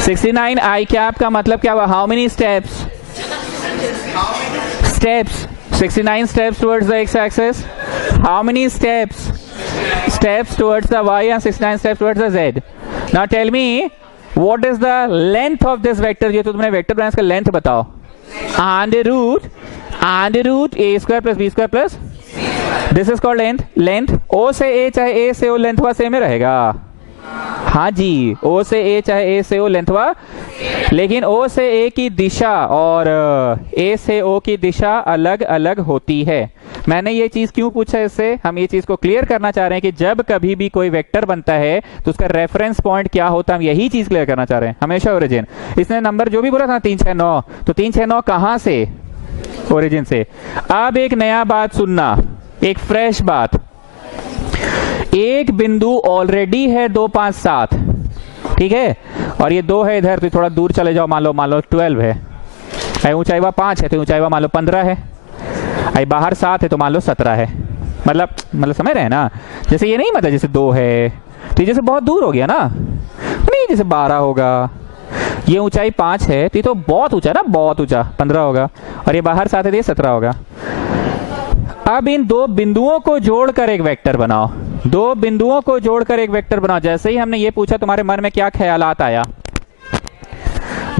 69 आई कैप का मतलब क्या हुआ? How many steps? Steps 69 steps towards the x-axis. How many steps? Steps towards the y and 69 steps towards the z. Now tell me, what is the length of this vector? ये तो तुमने वेक्टर बनाया, इसका लेंथ बताओ। Under root a square plus b square plus, this is called length. Length O से A चाहे A से O लेंथ हुआ सेम ही रहेगा। हाँ जी, O से A चाहे A से O लेंथ हुआ, लेकिन O से A की दिशा और A से O की दिशा अलग अलग होती है। मैंने ये चीज क्यों पूछा इससे, हम ये चीज को क्लियर करना चाह रहे हैं कि जब कभी भी कोई वेक्टर बनता है तो उसका रेफरेंस पॉइंट क्या होता है, हम यही चीज क्लियर करना चाह रहे हैं। हमेशा ओरिजिन, इसने नंबर जो भी बोला था 3, 6, 9, तो 3, 6, 9 कहां से? ओरिजिन से। अब एक नया बात सुनना, एक फ्रेश बात, एक बिंदु ऑलरेडी है 2, 5, 7, ठीक है, और ये 2 है इधर, तो थोड़ा दूर चले जाओ, मान लो 12 है, ऊंचाई वहां 5 है तो ऊंचाई वहां मान लो 15 है, आई बाहर 7 है तो मान लो 17 है। मतलब समझ रहे हैं ना, जैसे ये नहीं मतलब जैसे 2 है तो जैसे बहुत दूर हो गया ना, नहीं जैसे 12 होगा, ये ऊंचाई 5 है तो ये तो बहुत ऊंचा ना, बहुत ऊंचा 15 होगा, और ये बाहर 7 है तो ये 17 होगा। अब इन 2 बिंदुओं को जोड़कर एक वेक्टर बनाओ, 2 बिंदुओं को जोड़कर एक वेक्टर बनाओ। जैसे ही हमने ये पूछा तुम्हारे मन में क्या ख्यालात आया?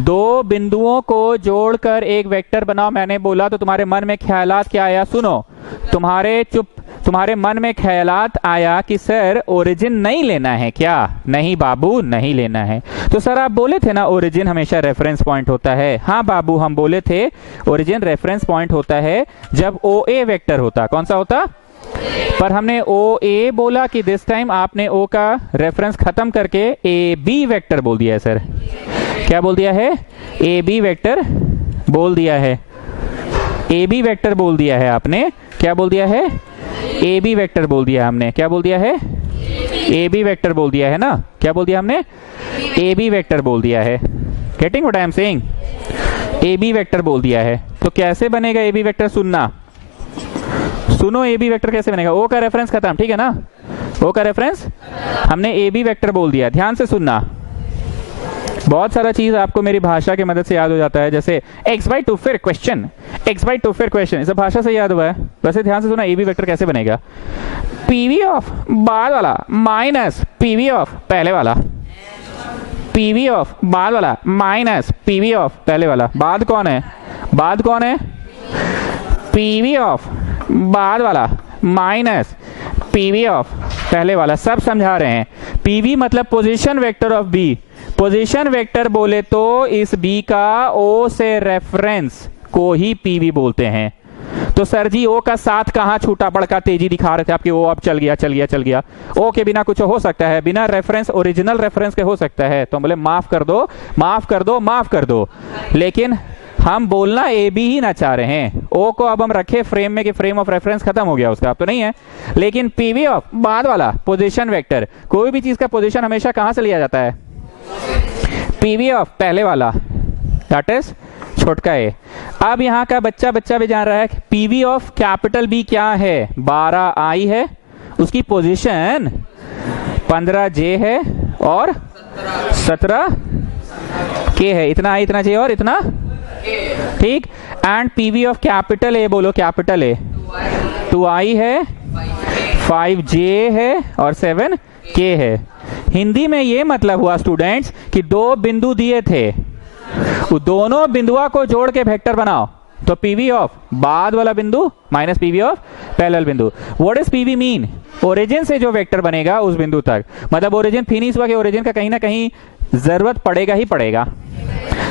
2 बिंदुओं को जोड़कर एक वेक्टर बनाओ मैंने बोला तो तुम्हारे मन में ख्यालात क्या आया? सुनो, तुम्हारे मन में ख्यालात आया कि सर ओरिजिन नहीं लेना है क्या? नहीं बाबू, नहीं लेना है। तो सर आप बोले थे ना ओरिजिन हमेशा रेफरेंस पॉइंट होता है। हाँ बाबू, हम बोले थे ओरिजिन रेफरेंस पॉइंट होता है जब OA वेक्टर होता। कौन सा होता? पर हमने OA बोला कि दिस टाइम आपने O का रेफरेंस खत्म करके AB वेक्टर बोल दिया है। सर क्या बोल दिया है? AB वेक्टर बोल दिया है, AB वेक्टर बोल दिया है आपने। क्या बोल दिया है? AB वेक्टर बोल दिया हमने। क्या बोल दिया है? AB वेक्टर बोल दिया है ना। क्या बोल दिया हमने? AB वेक्टर बोल दिया है। Getting what I am saying? AB vector बोल दिया है। तो कैसे बनेगा AB वेक्टर? सुनना, सुनो AB वेक्टर कैसे बनेगा। O का रेफरेंस खत्म, ठीक है ना, O का रेफरेंस हमने AB वेक्टर बोल दिया। ध्यान से सुनना, बहुत सारा चीज आपको मेरी भाषा की मदद से याद हो जाता है, जैसे x/2 फिर क्वेश्चन, x/2 फिर क्वेश्चन, इसे भाषा से याद हुआ है। वैसे ध्यान से सुना, AB वेक्टर कैसे बनेगा। PV ऑफ बाद वाला माइनस PV ऑफ पहले वाला, पीवी ऑफ बाद वाला माइनस पीवी ऑफ पहले वाला। बाद कौन है? बाद कौन है? पीवी ऑफ बाद वाला माइनस पीवी ऑफ पहले वाला। सब समझा रहे हैं। पीवी मतलब position vector of B. Position vector बोले तो इस बी का ओ से रेफरेंस को ही पीवी बोलते हैं। तो सर जी ओ का साथ कहां छूटा पड़का तेजी दिखा रहे थे आपके, ओ अब चल गया चल गया चल गया। ओ के बिना कुछ हो सकता है? बिना रेफरेंस ओरिजिनल रेफरेंस के हो सकता है? तो बोले माफ कर दो माफ कर दो माफ कर दो। लेकिन हम बोलना ए बी ही ना चाह रहे हैं। ओ को अब हम रखे फ्रेम में कि फ्रेम ऑफ रेफरेंस खत्म हो गया उसका, अब तो नहीं है। लेकिन पीवी ऑफ बाद वाला पोजीशन वेक्टर, कोई भी चीज का पोजीशन हमेशा कहां से लिया जाता है? पीवी ऑफ पहले वाला, दैट इज छोटका ए। अब यहां का बच्चा भी जान रहा है पीवी ऑफ कैपिटल बी क्या है? 12 आई है, उसकी पोजीशन 15 जे है और 17 के है। इतना आई, इतना जे और इतना ठीक। And PV of capital A बोलो, कैपिटल ए 2 आई है, 5 जे है और 7 के है। हिंदी में ये मतलब हुआ स्टूडेंट्स कि दो बिंदु दिए थे, दोनों बिंदुओं को जोड़ के वेक्टर बनाओ। तो पीवी ऑफ बाद वाला बिंदु माइनस पीवी ऑफ पहला बिंदु। What is PV mean? Origin से जो वेक्टर बनेगा उस बिंदु तक, मतलब ओरिजिन फिनिश हुआ कि ओरिजिन का कहीं ना कहीं जरूरत पड़ेगा ही पड़ेगा।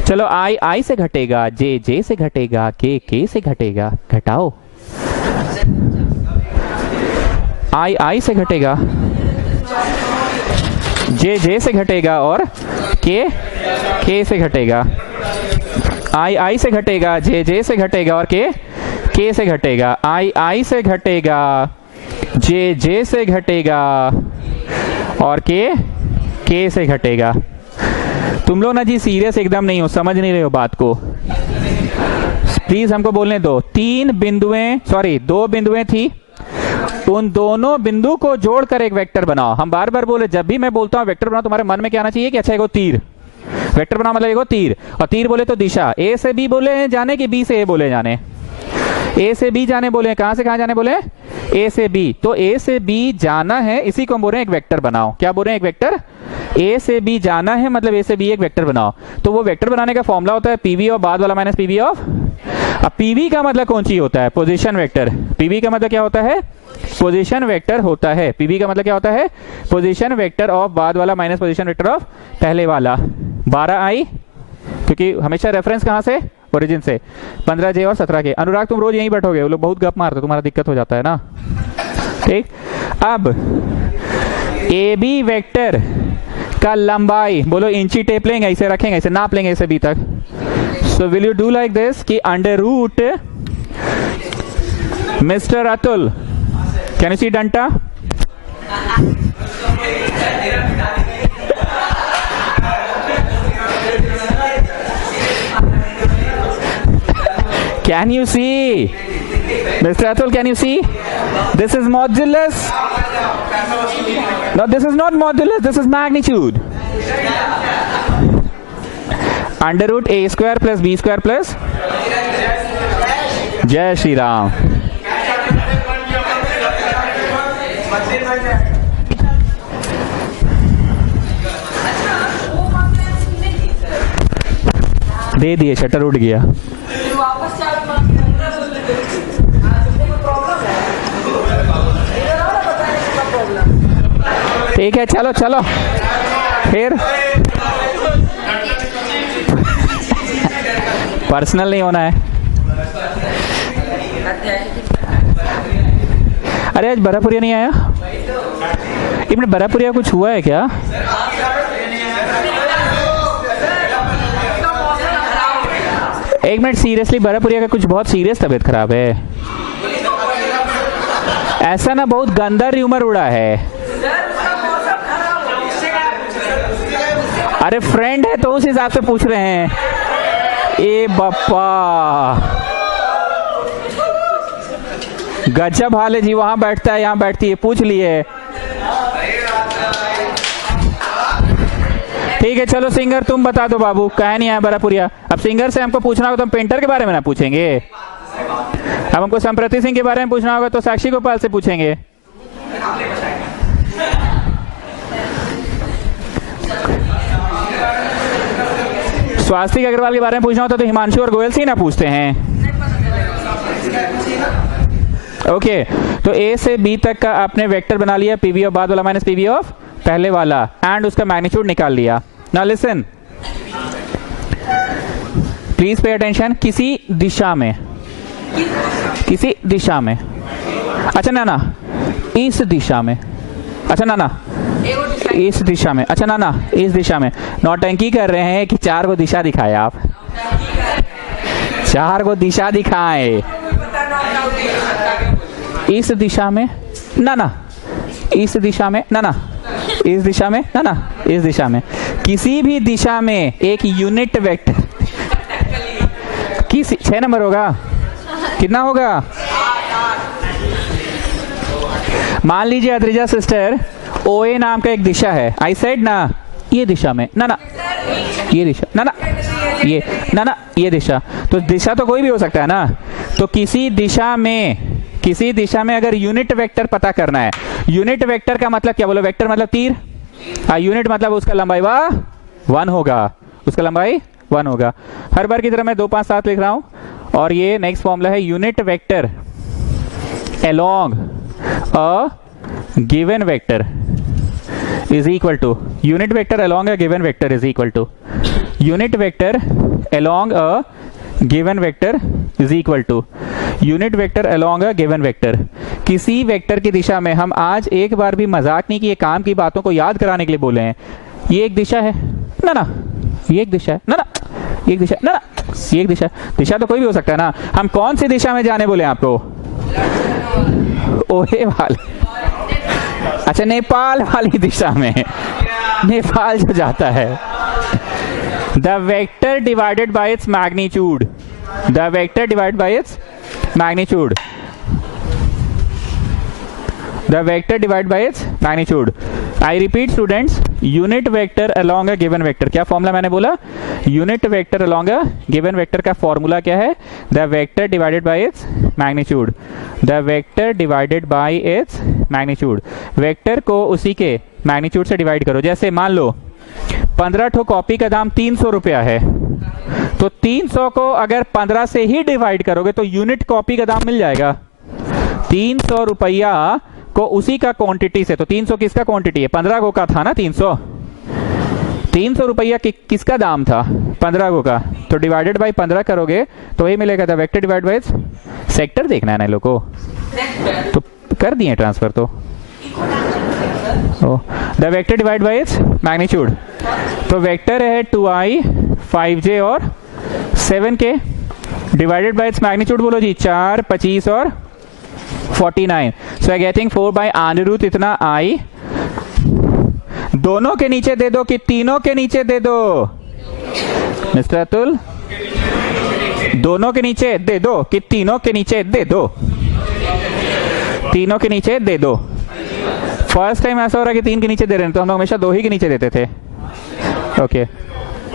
चलो आई आई से घटेगा, जे जे से घटेगा, के से घटेगा, घटाओ। आई आई से घटेगा, जे जे से घटेगा और के से घटेगा। आई आई से घटेगा, जे जे से घटेगा और के से घटेगा। आई आई से घटेगा, जे जे से घटेगा और के से घटेगा। तुम लोग ना जी सीरियस एकदम नहीं हो, समझ नहीं रहे हो बात को, प्लीज हमको बोलने दो। 2 बिंदुएं थी, उन दोनों बिंदु को जोड़कर एक वेक्टर बनाओ। हम बार बार बोले जब भी मैं बोलता हूं वेक्टर बनाओ, तुम्हारे मन में क्या आना चाहिए कि अच्छा एगो तीर, वेक्टर बनाओ मतलब एगो तीर। और तीर बोले तो दिशा, ए से बी बोले जाने कि बी से ए बोले जाने? ए से बी जाने बोले, कहां से कहां जाने बोले? ए से बी। तो ए से बी जाना है, इसी को हम बोल रहे हैं एक वेक्टर बनाओ। क्या बोल रहे हैं? एक वेक्टर। ए से बी जाना है मतलब ए से बी एक वेक्टर बनाओ। तो वो वेक्टर बनाने का फॉर्मूला होता है पीवी ऑफ बाद वाला माइनस पीवी ऑफ। अब पीवी का मतलब कौन सी होता है? Position vector. पीवी का मतलब क्या होता है? पोजीशन वेक्टर होता है। पीवी का मतलब क्या होता है? पोजीशन वेक्टर ऑफ बाद वाला माइनस पोजीशन वेक्टर ऑफ पहले वाला। 12 आई क्योंकि हमेशा रेफरेंस कहां से? ओरिजिन से। 15 जे और 17 के। अनुराग तुम रोज यहीं बैठोगे, वो लोग बहुत गप मारते, तुम्हारा दिक्कत हो जाता है ना, ठीक। अब ए बी वेक्टर का लंबाई बोलो इंची टेप लेंगे, इसे रखेंगे, इसे नाप लेंगे इसे बी तक। So will you do like this कि under root mister Atul, can you see डंटा? Can you see? Mr. Atul, can you see? This is modulus. No, this is not modulus, this is magnitude. Under root a square plus b square plus Jai Shri Ram. दे दिए, शटर उठ गया। ठीक है, चलो चलो फिर पर्सनल नहीं होना है। अरे आज बरापुरिया नहीं आया? एक मिनट, बरापुरिया कुछ हुआ है क्या? एक मिनट, सीरियसली बरापुरिया का कुछ बहुत सीरियस तबीयत खराब है ऐसा ना? बहुत गंदा र्यूमर उड़ा है। अरे फ्रेंड है तो उस हिसाब से पूछ रहे हैं। ए बप्पा, गजब हाल है जी। वहां बैठता है, यहां बैठती है, पूछ लिए। ठीक है, चलो सिंगर तुम बता दो बाबू, कहा नहीं आया बरापुरिया। अब सिंगर से हमको पूछना होगा तो हम पेंटर के बारे में ना पूछेंगे। अब हमको संप्रति सिंह के बारे में पूछना होगा तो साक्षी गोपाल से पूछेंगे। स्वास्तिक अग्रवाल के बारे में पूछना होता तो हिमांशु और गोयल से ही ना पूछते हैं। ओके, तो ए से बी तक का आपने वेक्टर बना लिया, पीवी ऑफ बाद वाला माइनस पीवी ऑफ पहले वाला, एंड उसका मैग्नीट्यूड निकाल लिया। Now listen, please pay attention. किसी दिशा में, किसी दिशा में, अच्छा ना ना इस दिशा में, अच्छा ना ना इस दिशा में, अच्छा ना ना इस दिशा में, नौटंकी कर रहे हैं कि 4 को दिशा दिखाए आप, 4 को दिशा दिखाए। इस दिशा में ना ना, इस दिशा में ना ना, इस दिशा में ना ना, इस दिशा में, किसी भी दिशा में एक यूनिट वेक्टर, किसी 6 नंबर होगा, कितना होगा? मान लीजिए अद्रिजा सिस्टर, ओए नाम का एक दिशा है, आई सेड ना ये दिशा में, ना ना ये दिशा, ना ना ये, ना ना ये दिशा, तो दिशा तो कोई भी हो सकता है ना। तो किसी दिशा में, किसी दिशा में अगर यूनिट वेक्टर पता करना है, यूनिट वेक्टर का मतलब क्या बोलो? वेक्टर मतलब तीर, यूनिट मतलब उसका लंबाई 1 होगा, उसका लंबाई 1 होगा। हर बार की तरह मैं 2 5 7 लिख रहा हूं, और ये नेक्स्ट फॉर्मूला है unit vector along a given vector is equal to, unit vector along a given vector is equal to, unit vector along a given vector is equal to, unit vector along a given vector। किसी वेक्टर की दिशा में, हम आज एक बार भी मजाक नहीं किए, काम की बातों को याद कराने के लिए बोले हैं। ये एक दिशा है ना ना, ये एक दिशा है ना ना, ये एक दिशा ना ना, ये एक दिशा, दिशा तो कोई भी हो सकता है ना। हम कौन सी दिशा में जाने बोले आपको? ओए वाले, अच्छा नेपाल वाली दिशा में, नेपाल जो जाता है। The vector divided by its magnitude, the vector divided by its magnitude, the vector divided by its magnitude। I repeat students, unit vector along a given vector, क्या फॉर्मूला मैंने बोला? unit vector along a given vector का फॉर्मूला क्या है? the vector divided by its magnitude, the vector divided by its magnitude। Vector को उसी के मैग्नीट्यूड से डिवाइड करो। जैसे मान लो 15 ठो कॉपी का दाम 300 रुपया है, तो 300 को अगर 15 से ही डिवाइड करोगे तो यूनिट कॉपी का दाम मिल जाएगा। 300 रुपया को उसी का क्वांटिटी से, तो 300 किसका क्वांटिटी है? 15 गो का था ना 300, 300 रुपया किसका दाम था? 15 गो का, तो डिवाइडेड बाय 15 करोगे तो वही मिलेगा। था वेक्टर डिवाइड बाय सेक्टर देखना है ना लोगों को, तो कर दिए ट्रांसफर। तो the vector divide by its magnitude, तो वेक्टर है 2i 5j और 7k, divided by its magnitude बोलो जी 4 25 और 49। So I getting 4 by under root इतना i, दोनों के नीचे दे दो कि तीनों के नीचे दे दो? मिस्टर अतुल, दोनों के नीचे दे दो कि तीनों के नीचे दे दो? तीनों के नीचे दे दो। फर्स्ट टाइम ऐसा हो रहा है कि 3 के नीचे दे रहे हैं, तो हम लोग हमेशा 2 ही के नीचे देते थे। ओके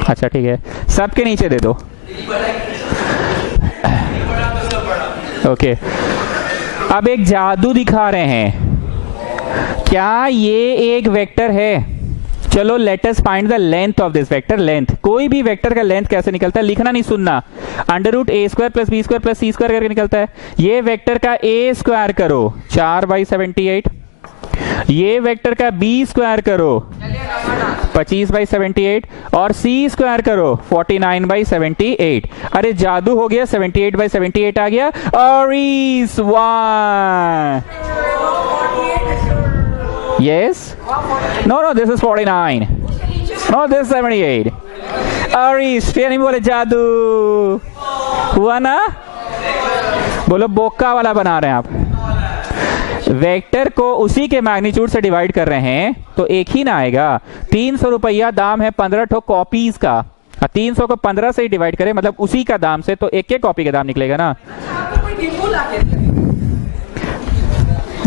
अच्छा ठीक है, सब के नीचे दे दो। ओके अब एक जादू दिखा रहे हैं। क्या ये एक वेक्टर है? चलो let us find the length of this vector. Length, कोई भी वेक्टर का लेंथ कैसे निकलता है? लिखना नहीं, सुनना। Under root A square plus B square plus C square करके निकलता है। ये वेक्टर का ए स्क्वायर करो 4/78, ये वेक्टर का बी स्क्वायर करो 25/78 और सी स्क्वायर करो 49/78। अरे जादू हो गया, 78/78 आ गया। और इस one, yes, no this is 49, no this is 78। अरे फिर नहीं बोले जादू हुआ ना, बोलो बोका वाला बना रहे हैं आप। वेक्टर को उसी के मैग्नीट्यूड से डिवाइड कर रहे हैं तो एक ही ना आएगा। 300 रुपया दाम है 15 ठो कॉपीज का, 300 को 15 से ही डिवाइड करें मतलब उसी का दाम से, तो एक एक कॉपी का दाम निकलेगा ना।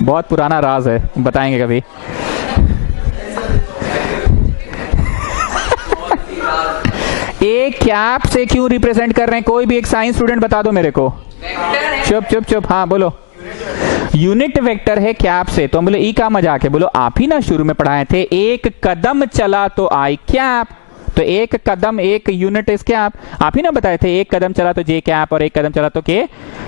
बहुत पुराना राज है, बताएंगे कभी। एक कैप से क्यों रिप्रेजेंट कर रहे हैं? कोई भी एक साइंस स्टूडेंट बता दो मेरे को। चुप चुप चुप, हाँ बोलो। यूनिट वेक्टर है कैप से, तो हम बोले ई का मजाक है। बोलो आप ही ना शुरू में पढ़ाए थे, एक कदम चला तो आई कैप, तो एक कदम एक यूनिट इसके आप ही ना बताए थे, एक कदम चला तो जे कैप और एक कदम चला तो के,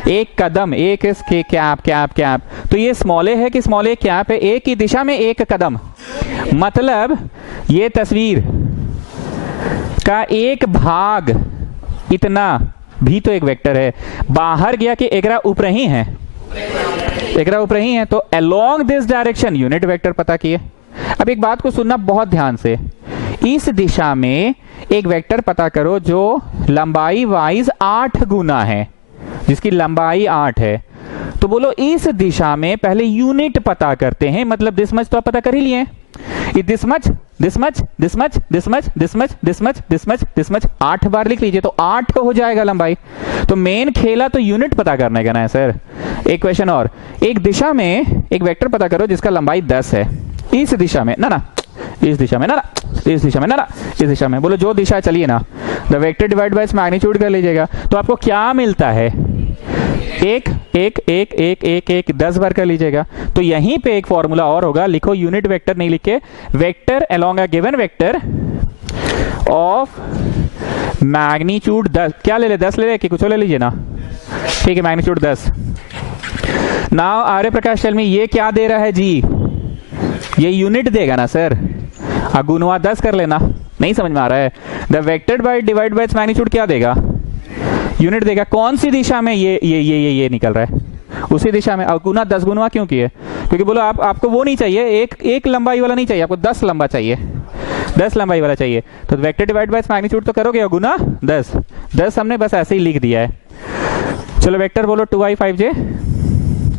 एक कदम एक इसके कैप कैप कैप, तो ये स्मॉल ए है कि स्मॉल ए कैप है, एक की दिशा में एक कदम, मतलब ये तस्वीर का एक भाग इतना भी तो एक वेक्टर है। बाहर गया कि एकरा ऊपर ही है, एकरा ऊपर ही है, तो along this direction unit vector पता किए। अब एक बात को सुनना बहुत ध्यान से, इस दिशा में एक वेक्टर पता करो जो लंबाई वाइज 8 गुना है, जिसकी लंबाई 8 है। तो बोलो इस दिशा में पहले यूनिट पता करते हैं, मतलब दिस मच तो आप पता कर ही लिए, this much this much this much this much this much this much this much this much 8 बार लिख लीजिए तो 8 हो जाएगा लंबाई। तो मेन खेला तो यूनिट पता करने का ना है सर। एक क्वेश्चन और, एक दिशा में एक वेक्टर पता करो जिसका लंबाई 10 है, इस दिशा में ना इस दिशा में ना इस दिशा में ना इस दिशा में, बोलो जो दिशा चलिए ना, the vector divide by its magnitude कर लीजिएगा, तो आपको क्या मिलता है, एक एक एक एक एक एक 10 बार कर लीजिएगा। तो यहीं पे एक फॉर्मूला और होगा, लिखो यूनिट वेक्टर नहीं लिख के, vector along a given vector of magnitude 10, क्या ले ले 10 ले ले कि कुछ और ले लीजिए ना, ठीक है, मैग्नीट्यूड 10। नाउ आर्य प्रकाश टेल मी ये क्या दे रहा है जी, ये यूनिट देगा ना सर, गुणवा 10 कर लेना, नहीं समझ में आ रहा है। The vector by divide by its magnitude क्या देगा, यूनिट देगा। कौन सी दिशा में ये निकल रहा है, उसी दिशा में। अब गुना 10 गुना क्यों किए, क्योंकि बोलो आपको वो नहीं चाहिए, एक लंबाई वाला नहीं चाहिए, आपको 10 लंबा चाहिए, 10 लंबाई वाला चाहिए। तो vector divide by its magnitude तो करोगे गुना 10 हमने बस ऐसे ही लिख दिया है। चलो वेक्टर बोलो 2i 5j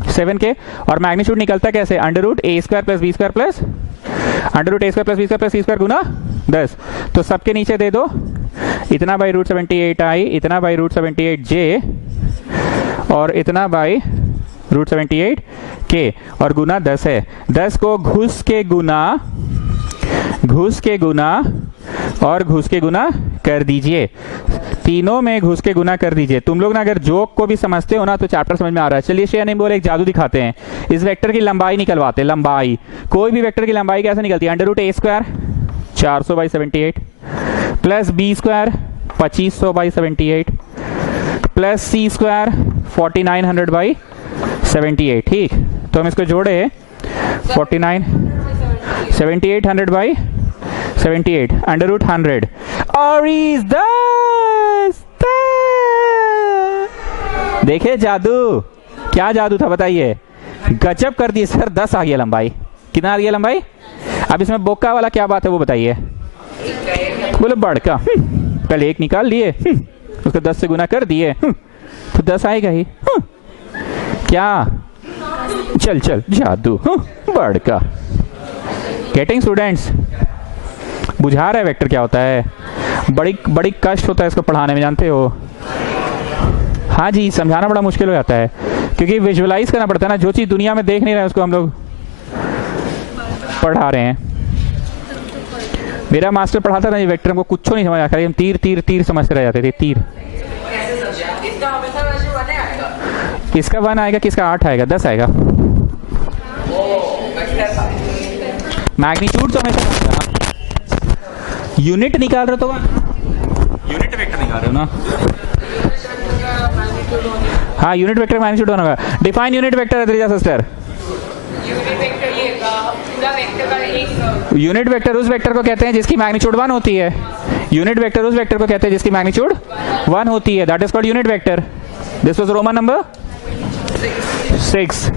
7k, और मैग्नीट्यूड निकलता कैसे, under root A square plus B square plus under root A square plus B square plus C square गुना 10। तो सबके नीचे दे दो, इतना बाई रूट 78i, इतना बाई रूट 78j और इतना बाई रूट 78k, और गुना 10 है। 10 को घुस के गुना और घुस के गुना कर दीजिए, तीनों में घुस के गुना कर दीजिए। तुम लोग ना अगर जोक को भी समझते हो ना तो चैप्टर समझ में आ रहा है। चलिए शेयर नहीं बोले, एक जादू दिखाते हैं, इस वेक्टर की लंबाई निकलवाते हैं। लंबाई, कोई भी वेक्टर की लंबाई कैसे निकलती है, under root A square 400 by 78 plus B square 2500 by 78 plus C square 4900 by 78, ठीक। तो हम इसको जोड़े 7800 बाई 78 अंडर रूट 100 और इज 10। देखे जादू, क्या जादू था बताइए, गजब कर दिए सर, 10 आ गया लंबाई। कितना आ गया लंबाई, अब इसमें बोका वाला क्या बात है वो बताइए, बोले बड़का, पहले एक निकाल लिए, उसको 10 से गुना कर दिए, तो 10 आएगा ही, क्या, चल जादू, बड़का। गेटिंग स्टूडेंट्स, बुझा रहा है वेक्टर क्या होता है, बड़ी कष्ट होता है इसको पढ़ाने में, जानते हो। हाँ जी, समझाना बड़ा मुश्किल हो जाता है, क्योंकि विजुअलाइज करना पड़ता है ना, जो चीज दुनिया में देख नहीं रहे हैं उसको हम लोग पढ़ा रहे हैं। मेरा मास्टर पढ़ाता था वेक्टर, हमको कुछ नहीं समझ आता, हम तीर तीर तीर समझते रह जाते थे, तीर। इसका 1 आएगा, किसका 8 आएगा, 10 आएगा। मैग्नीट्यूड तो हमेशा आएगा, यूनिट निकाल रहे तो यूनिट वेक्टर निकाल रहे हो ना, हाँ यूनिट वेक्टर मैग्नीट्यूड होगा। Define unit vector Adrija sister. Unit vector उस वेक्टर को कहते हैं जिसकी मैग्नीट्यूड 1 होती है, यूनिट वेक्टर उस वेक्टर को कहते हैं जिसकी मैग्नीट्यूड 1 होती है, that is called unit vector. This was Roman number 6।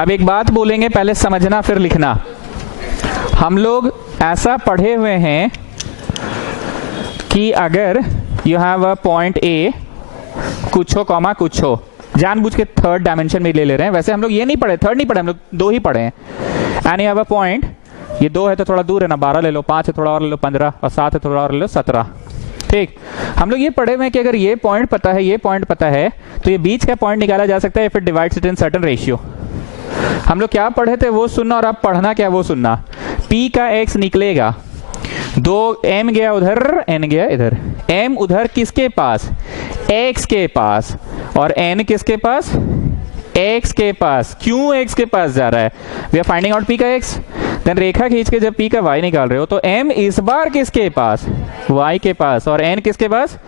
अब एक बात बोलेंगे, पहले समझना फिर लिखना। हम लोग ऐसा पढ़े हुए हैं कि अगर you have a point A, कुछ हो कॉमा कुछ हो, जानबूझ के थर्ड डायमेंशन में ले ले रहे हैं, वैसे हम लोग ये नहीं पढ़े, थर्ड नहीं पढ़े, हम लोग 2 ही पढ़े हैं। And you have a point, ये 2 है तो थोड़ा दूर है ना, 12 ले लो, 5 है थोड़ा और ले लो 15, और 7 है थोड़ा और ले लो 17, ठीक। हम लोग ये पढ़े हुए हैं कि अगर ये पॉइंट पता है, ये पॉइंट पता है, तो ये बीच का पॉइंट निकाला जा सकता है if it divides it in certain ratio. हम लोग क्या पढ़े थे वो सुनना, और आप पढ़ना क्या वो सुनना। P का x निकलेगा, 2 m गया उधर, n गया इधर, m उधर किसके पास, x के पास, और n किसके पास, x के पास। क्यों x के पास जा रहा है? We are finding out p का x। देन रेखा खींच के जब p का y निकाल रहे हो तो m इस बार किसके पास? y के पास। और n किसके पास?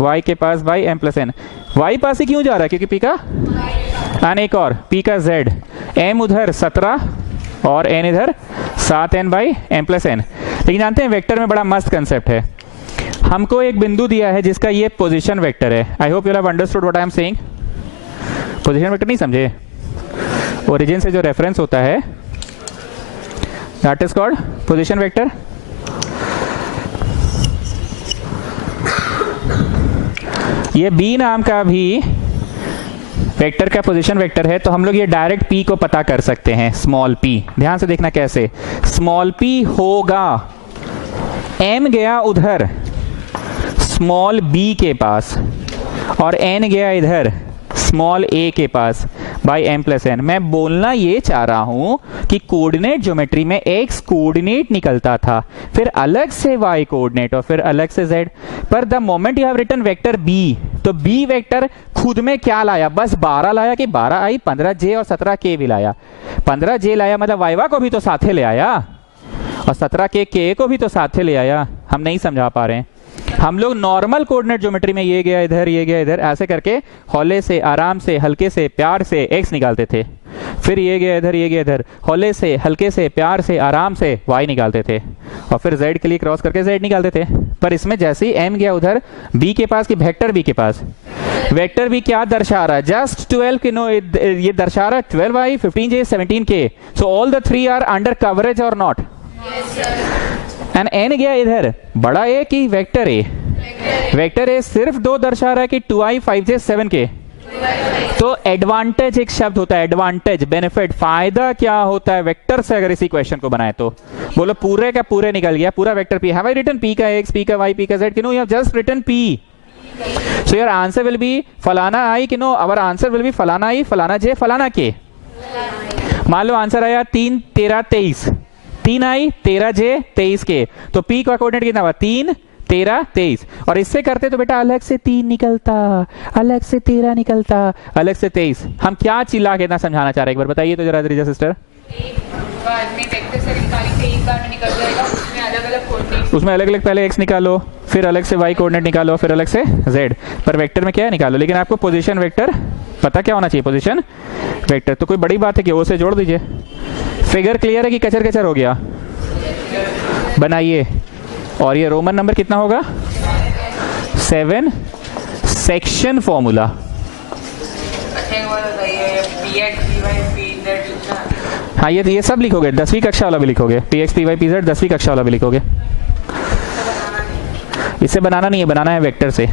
y के पास by m plus n। y पास ही क्यों जा रहा है? क्योंकि p का n, एक और p का z, m उधर 17 और n इधर 7n by m plus n। लेकिन जानते हैं वेक्टर में बड़ा मस्त कंसेप्ट है। हमको एक बिंदु दिया है जिसका ये पोजीशन वेक्टर है। I hope you have understood what I am saying. Position vector नहीं समझे? ओरिजिन से जो रेफरेंस होता है that is called position vector. ये b नाम का भी वेक्टर का पोजीशन वेक्टर है, तो हम लोग ये डायरेक्ट p को पता कर सकते हैं। स्मॉल p, ध्यान से देखना कैसे। स्मॉल p होगा m गया उधर स्मॉल b के पास और n गया इधर स्मॉल a के पास बाई m प्लस n। मैं बोलना ये चाह रहा हूं कि कोऑर्डिनेट ज्योमेट्री में x कोऑर्डिनेट निकलता था, फिर अलग से y कोऑर्डिनेट और फिर अलग से z। पर the moment you have written vector b, तो b वेक्टर खुद में क्या लाया? बस 12 लाया कि 12 आई, 15j और 17k भी लाया। 15j लाया मतलब वाइवा को भी तो साथे ले आया और 17k को भी तो साथे ले आया। हम नहीं समझा पा रहे हैं। हम लोग नॉर्मल कोऑर्डिनेट ज्योमेट्री में ये गया इधर, ये गया इधर, ऐसे करके हौले से, आराम से, हल्के से, प्यार से x निकालते थे। फिर ये गया इधर, ये गया इधर, हौले से, हल्के से, प्यार से, आराम से y निकालते थे और फिर z के लिए क्रॉस करके z निकालते थे। पर इसमें जैसे ही m गया उधर b के पास कि वेक्टर b के पास, वेक्टर b क्या दर्शा रहा है? जस्ट 12 के नो, ये दर्शा रहा है 12y, 15j, 17k। So all the three are under coverage और नॉट? एंड n गया इधर, बड़ा A कि वेक्टर A? वेक्टर A सिर्फ 2 दर्शा रहा है कि 2i, 5j, 7k। तो एडवांटेज एक शब्द होता है, एडवांटेज, बेनिफिट, फायदा क्या होता है वेक्टर से? अगर इसी क्वेश्चन को बनाए तो बोलो पूरे का पूरे निकल गया, पूरा vector p। Have I written p का x, p का y, p का z? No, you have just written p। So your answer will be फलाना i, कि no, our answer will be फलाना i, फलाना j, फलाना k। मान लो आंसर आया 3, 13, 23, 3i, 13j, 23k। तो p का कोऑर्डिनेट कितना हुआ? 3, 13, 23। और इससे करते तो बेटा अलग से 3 निकलता, अलग से 13 निकलता, अलग से 23। हम क्या चिल्ला के इतना समझाना चाह रहे हैं, एक बार बताइए तो जरा रिजा सिस्टर। उसमें अलग अलग पहले x निकालो, फिर अलग से y कोऑर्डिनेट निकालो, फिर अलग से z। पर वेक्टर में क्या है? निकालो। लेकिन आपको पोजीशन वेक्टर पता क्या होना चाहिए? Position vector. तो कोई बड़ी बात है कि o से जोड़ दीजिए। फिगर क्लियर है कि कचर कचर हो गया? बनाइए। और ये रोमन नंबर कितना होगा? 7 सेक्शन फॉर्मूला। हाँ, ये सब लिखोगे, 10वीं कक्षा वाला भी लिखोगे, px py pz 10वीं कक्षा वाला भी लिखोगे। इसे बनाना नहीं है, बनाना है वेक्टर से।